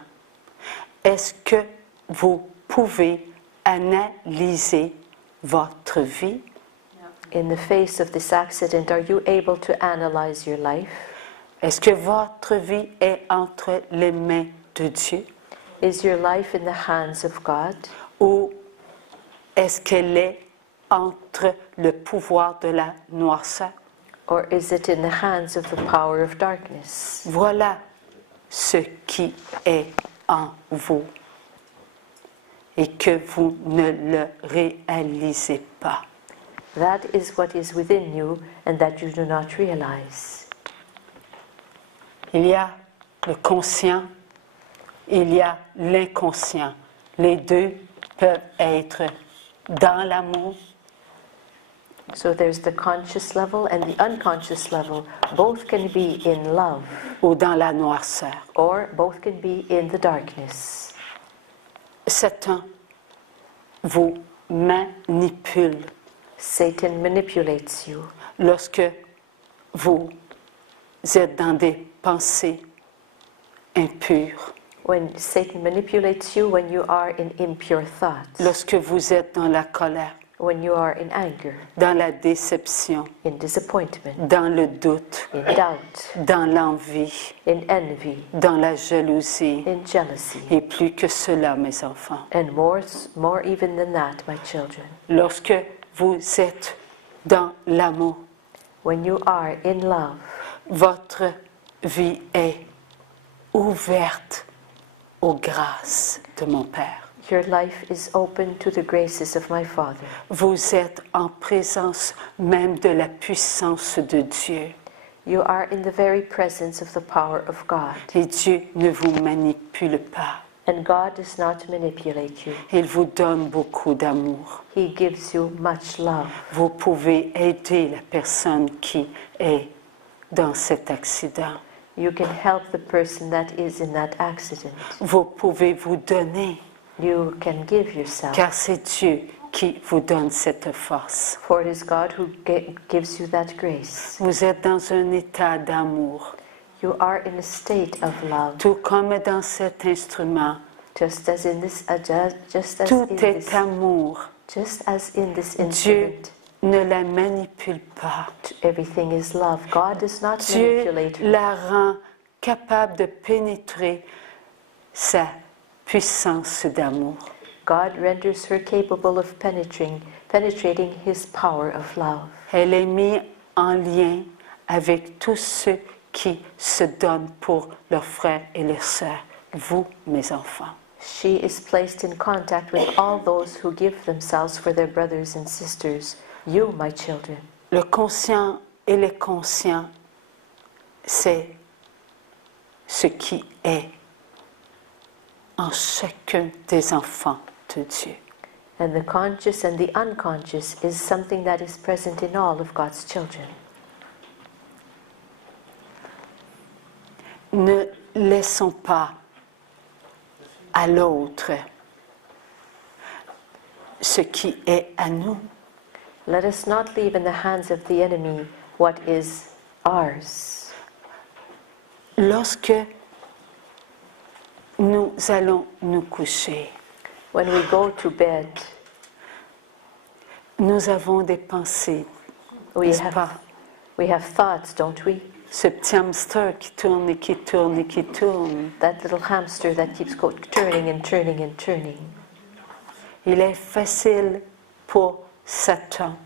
est-ce que vous pouvez analyser votre vie? In the face of this accident, are you able to analyze your life? Est-ce que votre vie est entre les mains de Dieu? Is your life in the hands of God? Ou est-ce qu'elle est entre le pouvoir de la noirceur? Or is it in the hands of the power of darkness? Voilà ce qui est en vous et que vous ne le réalisez pas. That is what is within you and that you do not realize. Il y a le conscient, il y a l'inconscient. Les deux peuvent être dans l'amour. So there's the conscious level and the unconscious level. Both can be in love. Ou dans la noirceur. Or both can be in the darkness. Satan vous manipule. Satan manipulates you. Lorsque vous êtes dans des pensées impures. When Satan manipulates you when you are in impure thoughts. Lorsque vous êtes dans la colère. When you are in anger. Dans la déception. In disappointment. Dans le doute. In doubt. Dans l'envie. In envy. Dans la jalousie. In jealousy. Et plus que cela, mes enfants. And more even than that, my children. Lorsque vous êtes dans l'amour. When you are in love. Votre vie est ouverte aux grâces de mon Père. Your life is open to the graces of my Father. Vous êtes en présence même de la puissance de Dieu. You are in the very presence of the power of God. Et Dieu ne vous manipule pas. And God does not manipulate you. Il vous donne beaucoup d'amour. He gives you much love. Vous pouvez aider la personne qui est dans cet accident. You can help the person that is in that accident. Vous pouvez vous donner, You can give yourself. car c'est Dieu qui vous donne cette force. For it is God who gives you that grace. Vous êtes dans un état d'amour, You are in a state of love. tout comme dans cet instrument. Just as in this Tout est amour. just as in this Dieu instrument, ne la manipule pas. everything is love. God does not Dieu manipulate her. la rend capable de pénétrer sa puissance d'amour. God renders her capable of penetrating his power of love. Elle est mise en lien avec tous ceux qui se donnent pour leurs frères et leurs sœurs, vous, mes enfants. She is placed in contact with all those who give themselves for their brothers and sisters. You, my children. Le conscient et le conscient, c'est ce qui est en chacun des enfants de Dieu. And the conscious and the unconscious is something that is present in all of God's children. Ne laissons pas à l'autre ce qui est à nous. Let us not leave in the hands of the enemy what is ours. Lorsque nous allons nous coucher, When we go to bed, nous avons des pensées, n'est-ce pas? we have thoughts, don't we? Ce petit hamster qui tourne et qui tourne et qui tourne. That little hamster that keeps turning and turning and turning. Il est facile pour Satan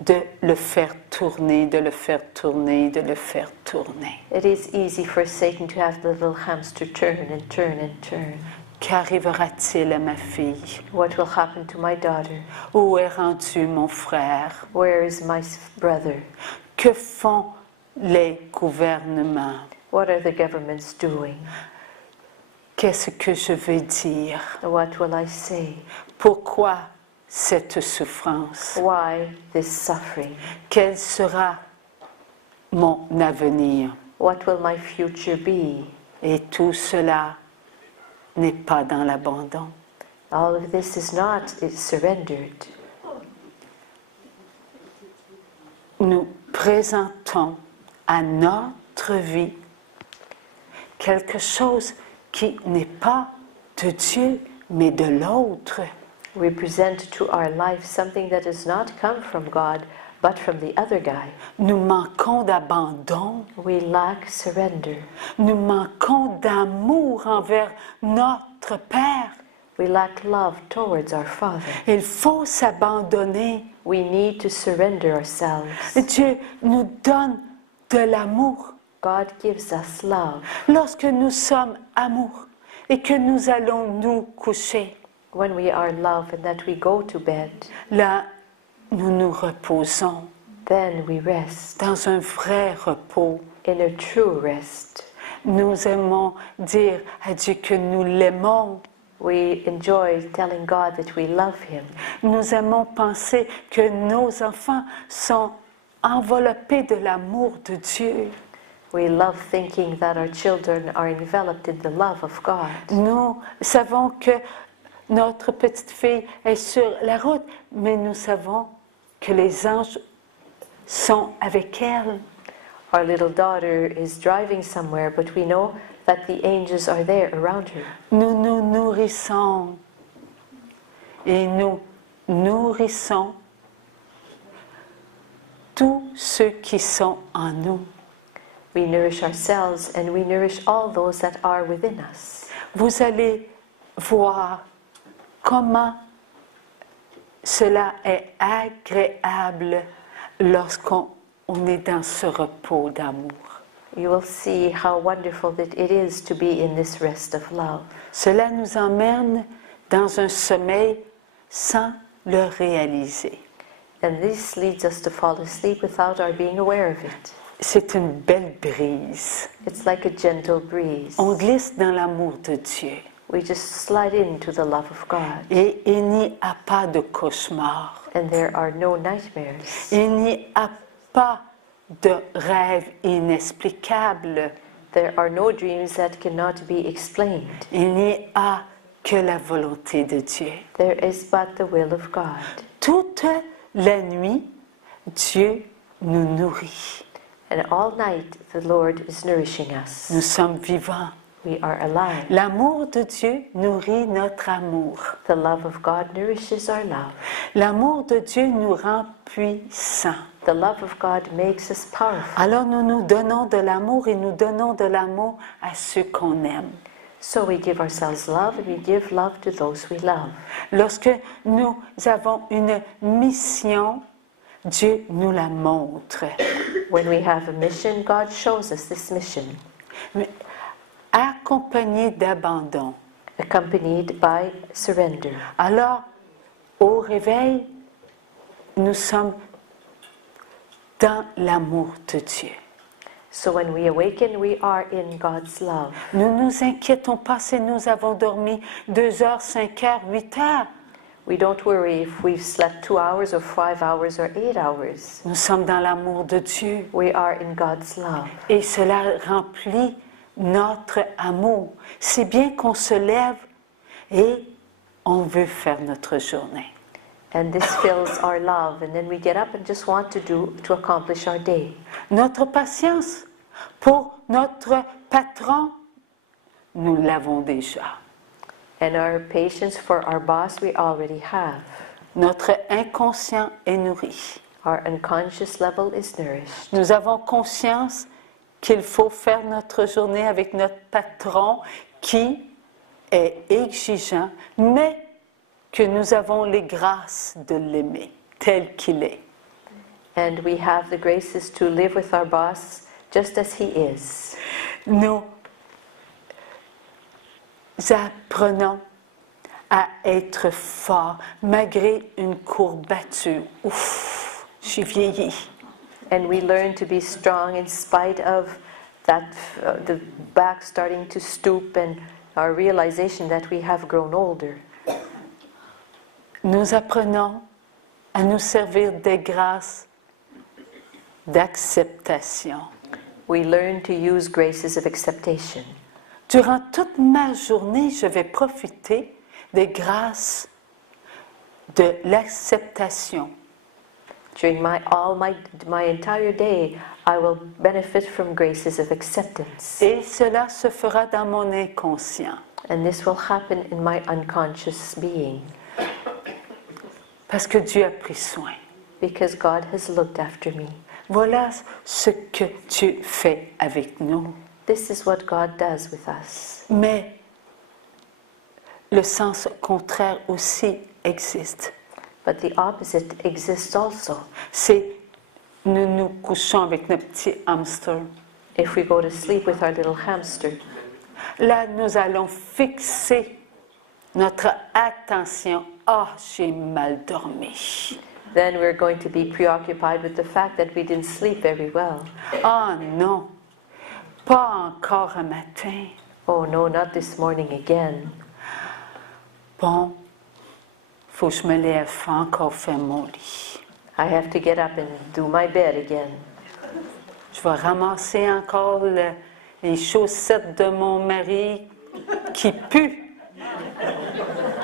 de le faire tourner, de le faire tourner, de le faire tourner. It is easy for Satan to have the little hamster turn and turn and turn. Qu'arrivera-t-il à ma fille? What will happen to my daughter? Où est rendu mon frère? Where is my brother? Que font les gouvernements? What are the governments doing? Qu'est-ce que je vais dire? What will I say? Pourquoi cette souffrance? Why this suffering? Quel sera mon avenir? What will my future be? Et tout cela n'est pas dans l'abandon. All of this is not surrendered. Nous présentons à notre vie quelque chose qui n'est pas de Dieu, mais de l'autre. We present to our life something that does not come from God, but from the other guy. Nous manquons d'abandon. We lack surrender. Nous manquons d'amour envers notre Père. We lack love towards our Father. Il faut s'abandonner. We need to surrender ourselves. Dieu nous donne de l'amour. God gives us love. Lorsque nous sommes amour et que nous allons nous coucher, When we are love and that we go to bed, là, nous nous reposons then we rest dans un vrai repos. in a true rest. Nous aimons dire à Dieu que nous l'aimons. We enjoy telling God that we love Him. Nous aimons penser que nos enfants sont enveloppés de l'amour de Dieu. We love thinking that our children are enveloped in the love of God. Nous savons que notre petite fille est sur la route, mais nous savons que les anges sont avec elle. Our little daughter is driving somewhere, but we know that the angels are there around her. Nous nous nourrissons et nous nourrissons tous ceux qui sont en nous. We nourish ourselves and we nourish all those that are within us. Vous allez voir comment cela est agréable lorsqu'on est dans ce repos d'amour. you will see how wonderful that it is to be in this rest of love. Cela nous emmène dans un sommeil sans le réaliser. And this leads us to fall asleep without our being aware of it. C'est une belle brise. It's like a gentle breeze. On glisse dans l'amour de Dieu. We just slide into the love of God. Et il n'y a pas de cauchemar. And there are no nightmares. Il n'y a pas de rêves inexplicables. There are no dreams that cannot be explained. Il n'y a que la volonté de Dieu. There is but the will of God. Toute la nuit, Dieu nous nourrit. And all night the Lord is nourishing us. Nous sommes vivants. We are alive. L'amour de Dieu nourrit notre amour. The love of God nourishes our love. L'amour de Dieu nous rend puissants. The love of God makes us powerful. Alors nous nous donnons de l'amour et nous donnons de l'amour à ceux qu'on aime. So we give ourselves love and we give love to those we love. Lorsque nous avons une mission, Dieu nous la montre. When we have a mission, God shows us this mission, Accompagné d'abandon. accompanied by surrender. Alors, au réveil, nous sommes dans l'amour de Dieu. So when we awaken, we are in God's love. Ne nous inquiétons pas si nous avons dormi 2 heures, 5 heures, 8 heures. We don't worry if we've slept 2 hours or 5 hours or 8 hours. Nous sommes dans l'amour de Dieu. We are in God's love. Et cela remplit notre amour. Si bien qu'on se lève et on veut faire notre journée. And this fills our love, and then we get up and just want to accomplish our day. Notre patience pour notre patron, nous l'avons déjà. And our patience for our boss, we already have. Notre inconscient est nourri. Our unconscious level is nourished. Nous avons conscience qu'il faut faire notre journée avec notre patron qui est exigeant, mais que nous avons les grâces de l'aimer tel qu'il est. And we have the graces to live with our boss just as he is. Nous apprenons à être forts malgré une courbature. Ouf, j'ai vieilli. And we learn to be strong in spite of that, the back starting to stoop and our realization that we have grown older. Nous apprenons à nous servir des grâces d'acceptation. We learn to use graces of acceptation. Durant toute ma journée, je vais profiter des grâces de l'acceptation. During my entire day, I will benefit from graces of acceptance. Et cela se fera dans mon inconscient. And this will happen in my unconscious being. Parce que Dieu a pris soin. Because God has looked after me. Voilà ce que Dieu fait avec nous. This is what God does with us. Mais le sens contraire aussi existe. But the opposite exists also. C'est nous nous couchons avec notre petit hamster. If we go to sleep with our little hamster, Là, nous allons fixer notre attention. Ah, j'ai mal dormi. then we're going to be preoccupied with the fact that we didn't sleep very well. Ah non, pas encore un matin. Oh no, not this morning again. Bon, faut que je me lève, faut encore faire mon lit. I have to get up and do my bed again. Je vais ramasser encore les chaussettes de mon mari qui puent.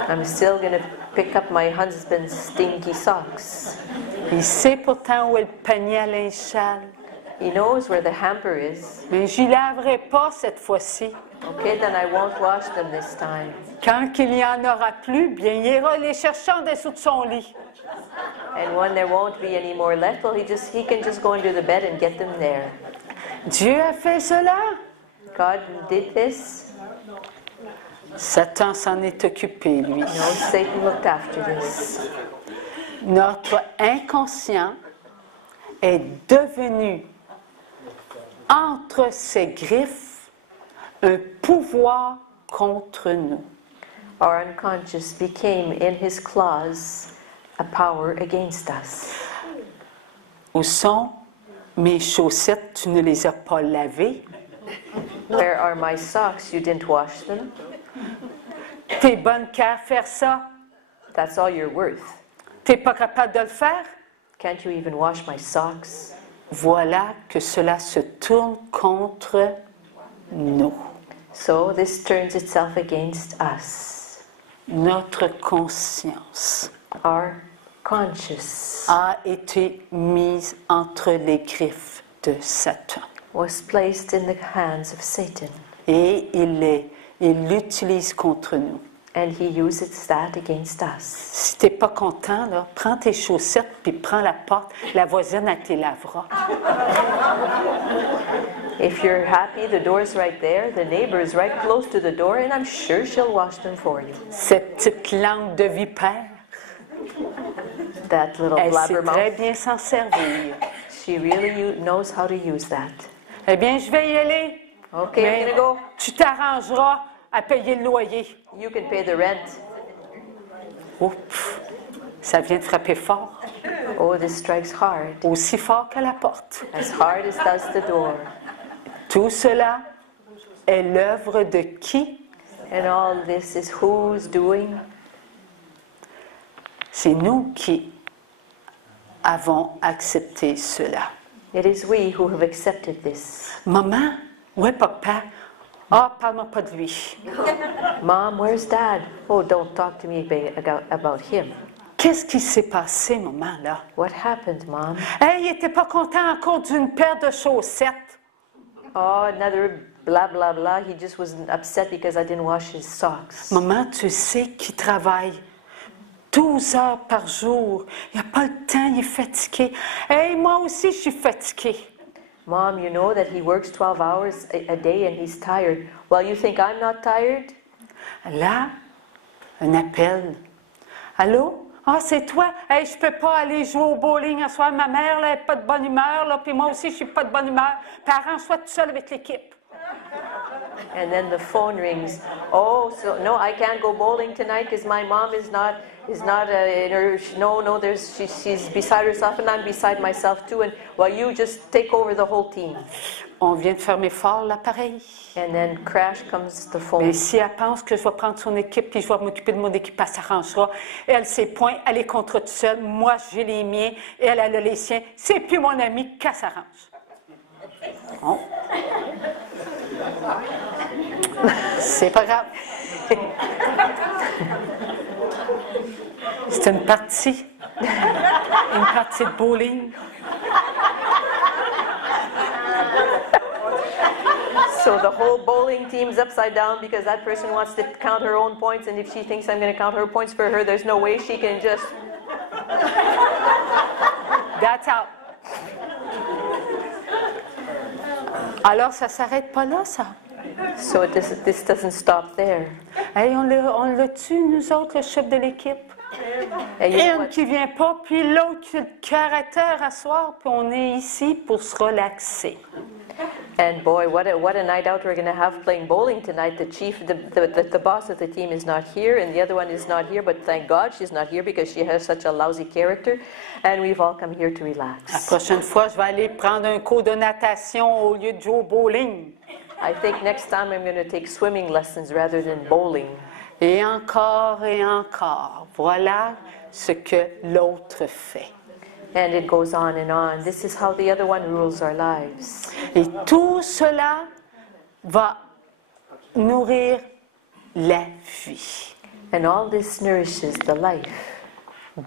I'm still going to pick up my husband's stinky socks. Il sait pourtant où est le panier à linge sale. He knows where the hamper is. Mais j'y laverai pas cette fois-ci. Okay, then I won't wash them this time. Quand il n'y en aura plus, bien, il ira les chercher en dessous de son lit. And when there won't be any more left, well, he can just go under the bed and get them there. Dieu a fait cela. God did this. Satan s'en est occupé, lui. No, Satan looked after this. Notre inconscient est devenu entre ses griffes un pouvoir contre nous. Our unconscious became in his claws a power against us. Où sont mes chaussettes? Tu ne les as pas lavées. Where are my socks? You didn't wash them. T'es bonne qu'à faire ça. That's all you're worth. T'es pas capable de le faire. Can't you even wash my socks? Voilà que cela se tourne contre nous. So this turns itself against us. Notre conscience Our conscience a été mise entre les griffes de Satan. was placed in the hands of Satan, Et il l'utilise contre nous. and he uses that against us. Si t'es pas content, là, prends tes chaussettes puis prends la porte. La voisine, elle te lavera. If you're happy, the door's right there, the neighbor is right close to the door, and I'm sure she'll wash them for you. Cette petite langue de vipère, That little elle sait très blabbermouth, bien s'en servir. she really knows how to use that. Eh bien, je vais y aller. Okay, Mais I'm gonna go. tu t'arrangeras à payer le loyer. You can pay the rent. Oups, ça vient de frapper fort. Oh, this strikes hard. Aussi fort qu'à la porte. As hard as does the door. Tout cela est l'œuvre de qui? And all this is who's doing? C'est nous qui avons accepté cela. It is we who have accepted this. Maman, où est papa? Ah, parle-moi pas de lui. Mom, where's Dad? Oh, don't talk to me about him. Qu'est-ce qui s'est passé, maman, là? What happened, Mom? Hey, il était pas content encore d'une paire de chaussettes. Oh, another blah, blah, blah. He just was upset because I didn't wash his socks. Maman, tu sais qu'il travaille 12 heures par jour. Il n'a pas le temps, il est fatigué. Hey, moi aussi, je suis fatiguée. Mom, you know that he works 12 hours a day and he's tired. Well, you think I'm not tired? Là, un appel. Allô? Ah, c'est toi? Hey, je peux pas aller jouer au bowling ce soir. Ma mère, là, elle n'est pas de bonne humeur, là, puis moi aussi, je suis pas de bonne humeur. Parents, sois tout seul avec l'équipe. And then the phone rings. Oh, so no, I can't go bowling tonight because my mom is not in her. No, she's beside herself and I'm beside myself too. And well, you just take over the whole team. On vient de fermer fort l'appareil. And then crash comes the phone. Mais si elle pense que je vais prendre son équipe puis je vais m'occuper de mon équipe, elle s'arrangera. Elle, ses points, elle est contre toute seule. Moi, j'ai les miens. Elle a les siens. C'est plus mon ami, qu'elle s'arrange. Bon. C'est pas grave. C'est une partie de bowling. So the whole bowling team's upside down because that person wants to count her own points, and if she thinks I'm going to count her points for her, there's no way she can just. That's out. Alors, ça s'arrête pas là, ça. So this doesn't stop there. Hey, on le tue, nous autres, le chef de l'équipe. And you know Une what? qui vient pas, puis l'autre qui a le cœur à terre à soir, puis on est ici pour se relaxer. And boy, what a night out we're going to have playing bowling tonight. The boss of the team is not here, and the other one is not here. But thank God she's not here because she has such a lousy character, and we've all come here to La relax. prochaine fois, je vais aller prendre un cours de natation au lieu de jouer au bowling. I think next time I'm going to take swimming lessons rather than bowling. Et encore et encore. Voilà ce que l'autre fait. And it goes on and on. This is how the other one rules our lives. Et tout cela va nourrir la vie. And all this nourishes the life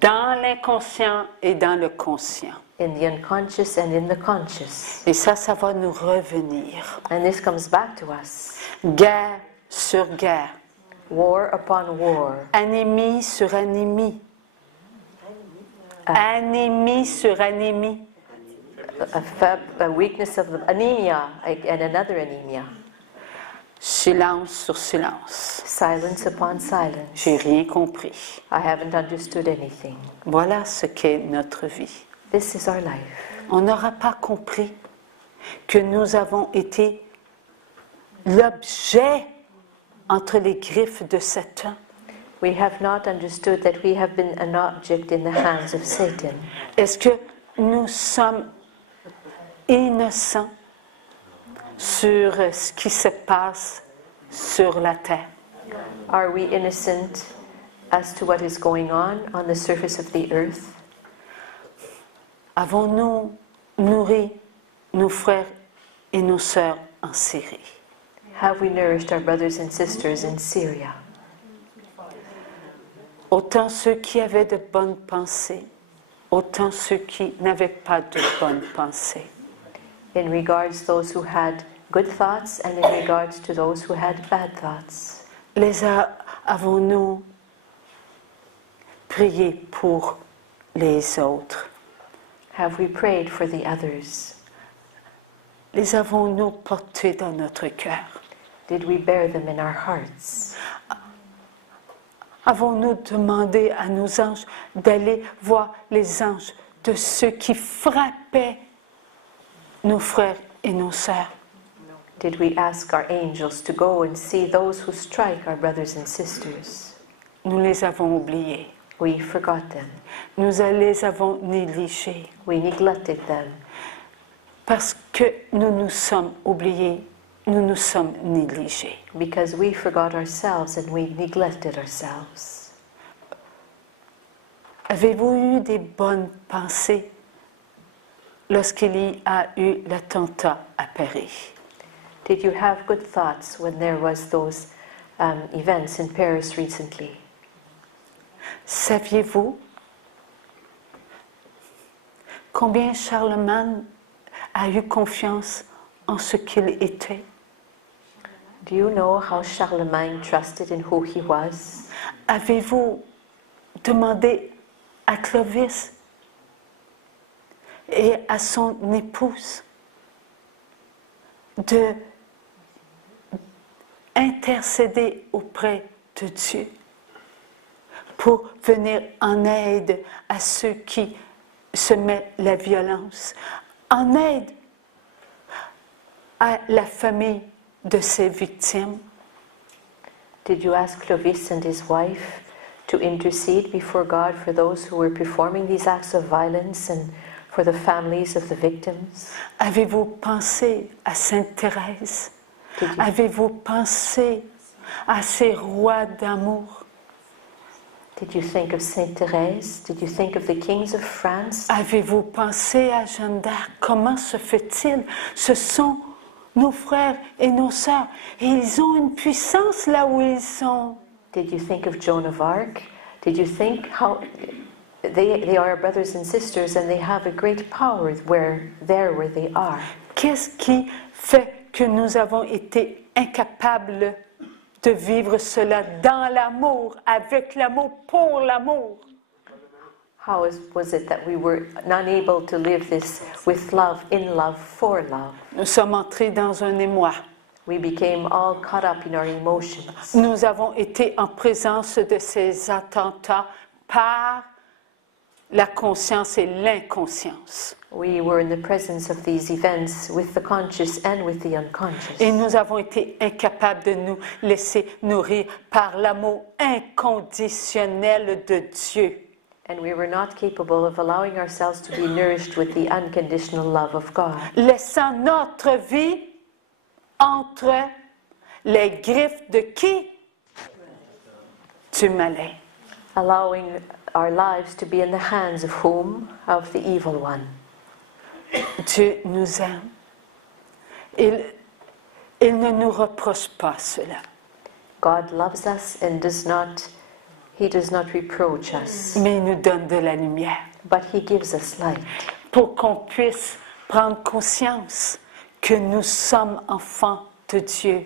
Dans l'inconscient et dans le conscient. in the unconscious and in the conscious. Et ça va nous revenir. And this comes back to us. Guerre sur guerre. War upon war. Anémie sur anémie. Anémie sur anémie. A weakness of the anemia and another anemia. Silence sur silence. Silence upon silence. J'ai rien compris. I haven't understood anything. Voilà ce qu'est notre vie. This is our life. On n'aura pas compris. que nous avons été l'objet entre les griffes de Satan. We have not understood that we have been an object in the hands of Satan. Est-ce que nous sommes innocents sur ce qui se passe sur la terre? Are we innocent as to what is going on the surface of the earth? Avons-nous nourri nos frères et nos sœurs en Syrie? Have we nourished our brothers and sisters in Syria? Autant ceux qui avaient de bonnes pensées, autant ceux qui n'avaient pas de bonnes pensées. In regards those who had good thoughts and in regards to those who had bad thoughts. Avons-nous prié pour les autres? Have we prayed for the others? Les avons-nous portés dans notre cœur? Did we bear them in our hearts? Avons-nous demandé à nos anges d'aller voir les anges de ceux qui frappaient nos frères et nos sœurs? Did we ask our angels to go and see those who strike our brothers and sisters? Nous les avons oubliés. We forgot them. Nous les avons négligés. We neglected them. Parce que nous nous sommes oubliés, nous nous sommes négligés. Because we forgot ourselves and we neglected ourselves. Avez-vous eu des bonnes pensées lorsqu'il y a eu l'attentat à Paris? Did you have good thoughts when there was those events in Paris recently? Saviez-vous combien Charlemagne a eu confiance en ce qu'il était? Do you know how Charlemagne trusted in who he was? Avez-vous demandé à Clovis et à son épouse de intercéder auprès de Dieu pour venir en aide à ceux qui se mettent la violence, en aide à la famille de ces victimes? Did you ask Clovis and his wife to intercede before God for those who were performing these acts of violence and for the families of the victims? Avez-vous pensé à Sainte Thérèse? Avez-vous pensé à ces rois d'amour? Did you think of Sainte Thérèse? Did you think of the kings of France? Avez-vous pensé à Jeanne d'Arc? Comment se fait-il? Ce sont nos frères et nos sœurs. Et ils ont une puissance là où ils sont. Did you think of Joan of Arc? Did you think how they are brothers and sisters and they have a great power where they are? Qu'est-ce qui fait que nous avons été incapables de vivre cela dans l'amour, avec l'amour, pour l'amour? How was it that we were not able to live this with love, in love, for love? Nous sommes entrés dans un émoi. We became all caught up in our emotions. Nous avons été en présence de ces attentats par la conscience et l'inconscience. We were in the presence of these events with the conscious and with the unconscious. Et nous avons été incapables de nous laisser nourrir par l'amour inconditionnel de Dieu. And we were not capable of allowing ourselves to be nourished with the unconditional love of God. Laissant notre vie entre les griffes de qui? Du malin. Allowing our lives to be in the hands of whom? Of the evil one. Dieu nous aime. Il ne nous reproche pas cela. God loves us and He does not reproach us. Mais il nous donne de la lumière. But He gives us light. Pour qu'on puisse prendre conscience que nous sommes enfants de Dieu.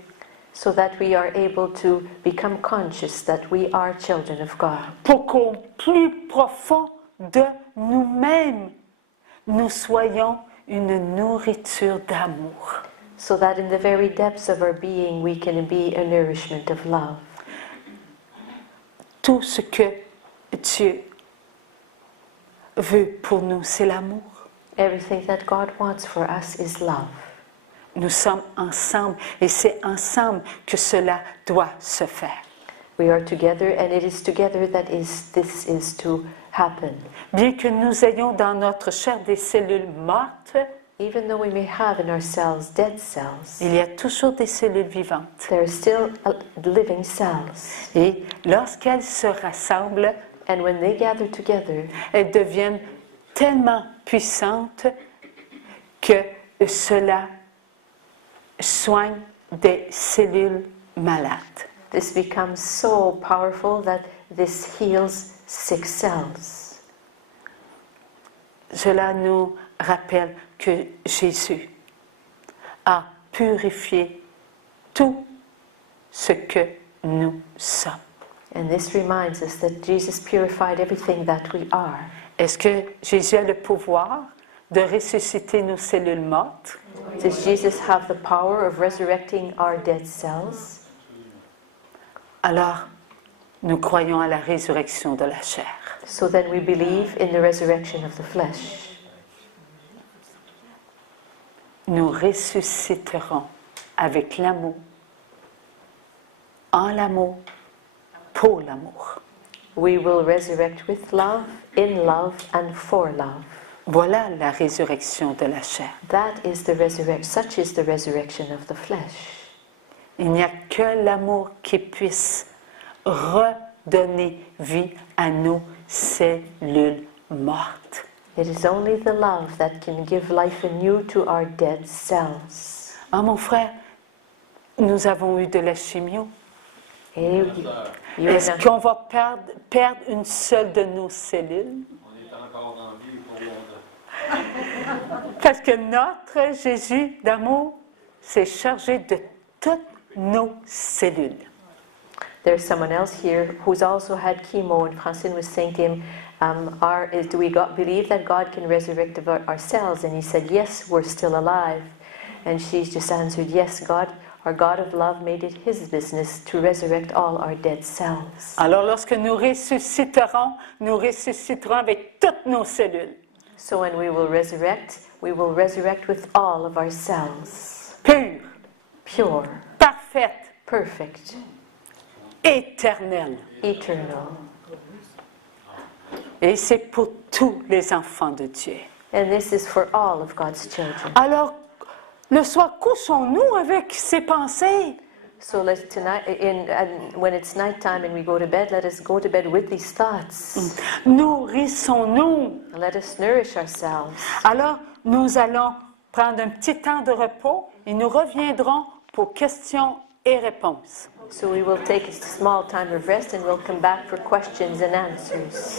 So that we are able to become conscious that we are children of God. Pour qu'au plus profond de nous-mêmes, nous soyons une nourriture d'amour. So that in the very depths of our being we can be a nourishment of love. Tout ce que Dieu veut pour nous, c'est l'amour. Everything that God wants for us is love. nous sommes ensemble et c'est ensemble que cela doit se faire. We are together, and it is together that this is to happen. Bien que nous ayons dans notre chair des cellules mortes, Even though we may have in our cells dead cells, il y a toujours des cellules vivantes. there are still living cells. Et lorsqu'elles se rassemblent, And when they gather together, elles deviennent tellement puissantes que cela soigne des cellules malades. this becomes so powerful that this heals sick cells. Cela nous rappelle que Jésus a purifié tout ce que nous sommes. And this reminds us that Jesus purified everything that we are. Est-ce que Jésus a le pouvoir de ressusciter nos cellules mortes? Does Jesus have the power of resurrecting our dead cells? Alors, nous croyons à la résurrection de la chair. So then we believe in the resurrection of the flesh. Nous ressusciterons avec l'amour, en l'amour, pour l'amour. We will resurrect with love, in love, and for love. Voilà la résurrection de la chair. That is the resurrection. Such is the resurrection of the flesh. Il n'y a que l'amour qui puisse redonner vie à nos cellules mortes. It is only the love that can give life anew to our dead cells. Ah, mon frère, nous avons eu de la chimio. Hey, you Est-ce and I- qu'on va perdre une seule de nos cellules? On est encore en vie pour longtemps. Parce que notre Jésus d'amour s'est chargé de toutes nos cellules. There's someone else here who's also had chemo, and Francine was saying to him, do we believe that God can resurrect our cells? And he said, yes, we're still alive. And she just answered, yes, God, our God of love made it his business to resurrect all our dead cells. Alors, lorsque nous ressusciterons avec toutes nos cellules. So when we will resurrect with all of our cells. Pures, Pure, parfaites, perfect, éternelles. eternal. Et c'est pour tous les enfants de Dieu. And this is for all of God's children. Alors, le soir, couchons-nous avec ces pensées. So when it's nighttime and we go to bed, let us go to bed with these thoughts. Nourrissons-nous. Let us nourish ourselves. Alors, nous allons prendre un petit temps de repos et nous reviendrons pour questions et réponses. So we will take a small time of rest and we'll come back for questions and answers.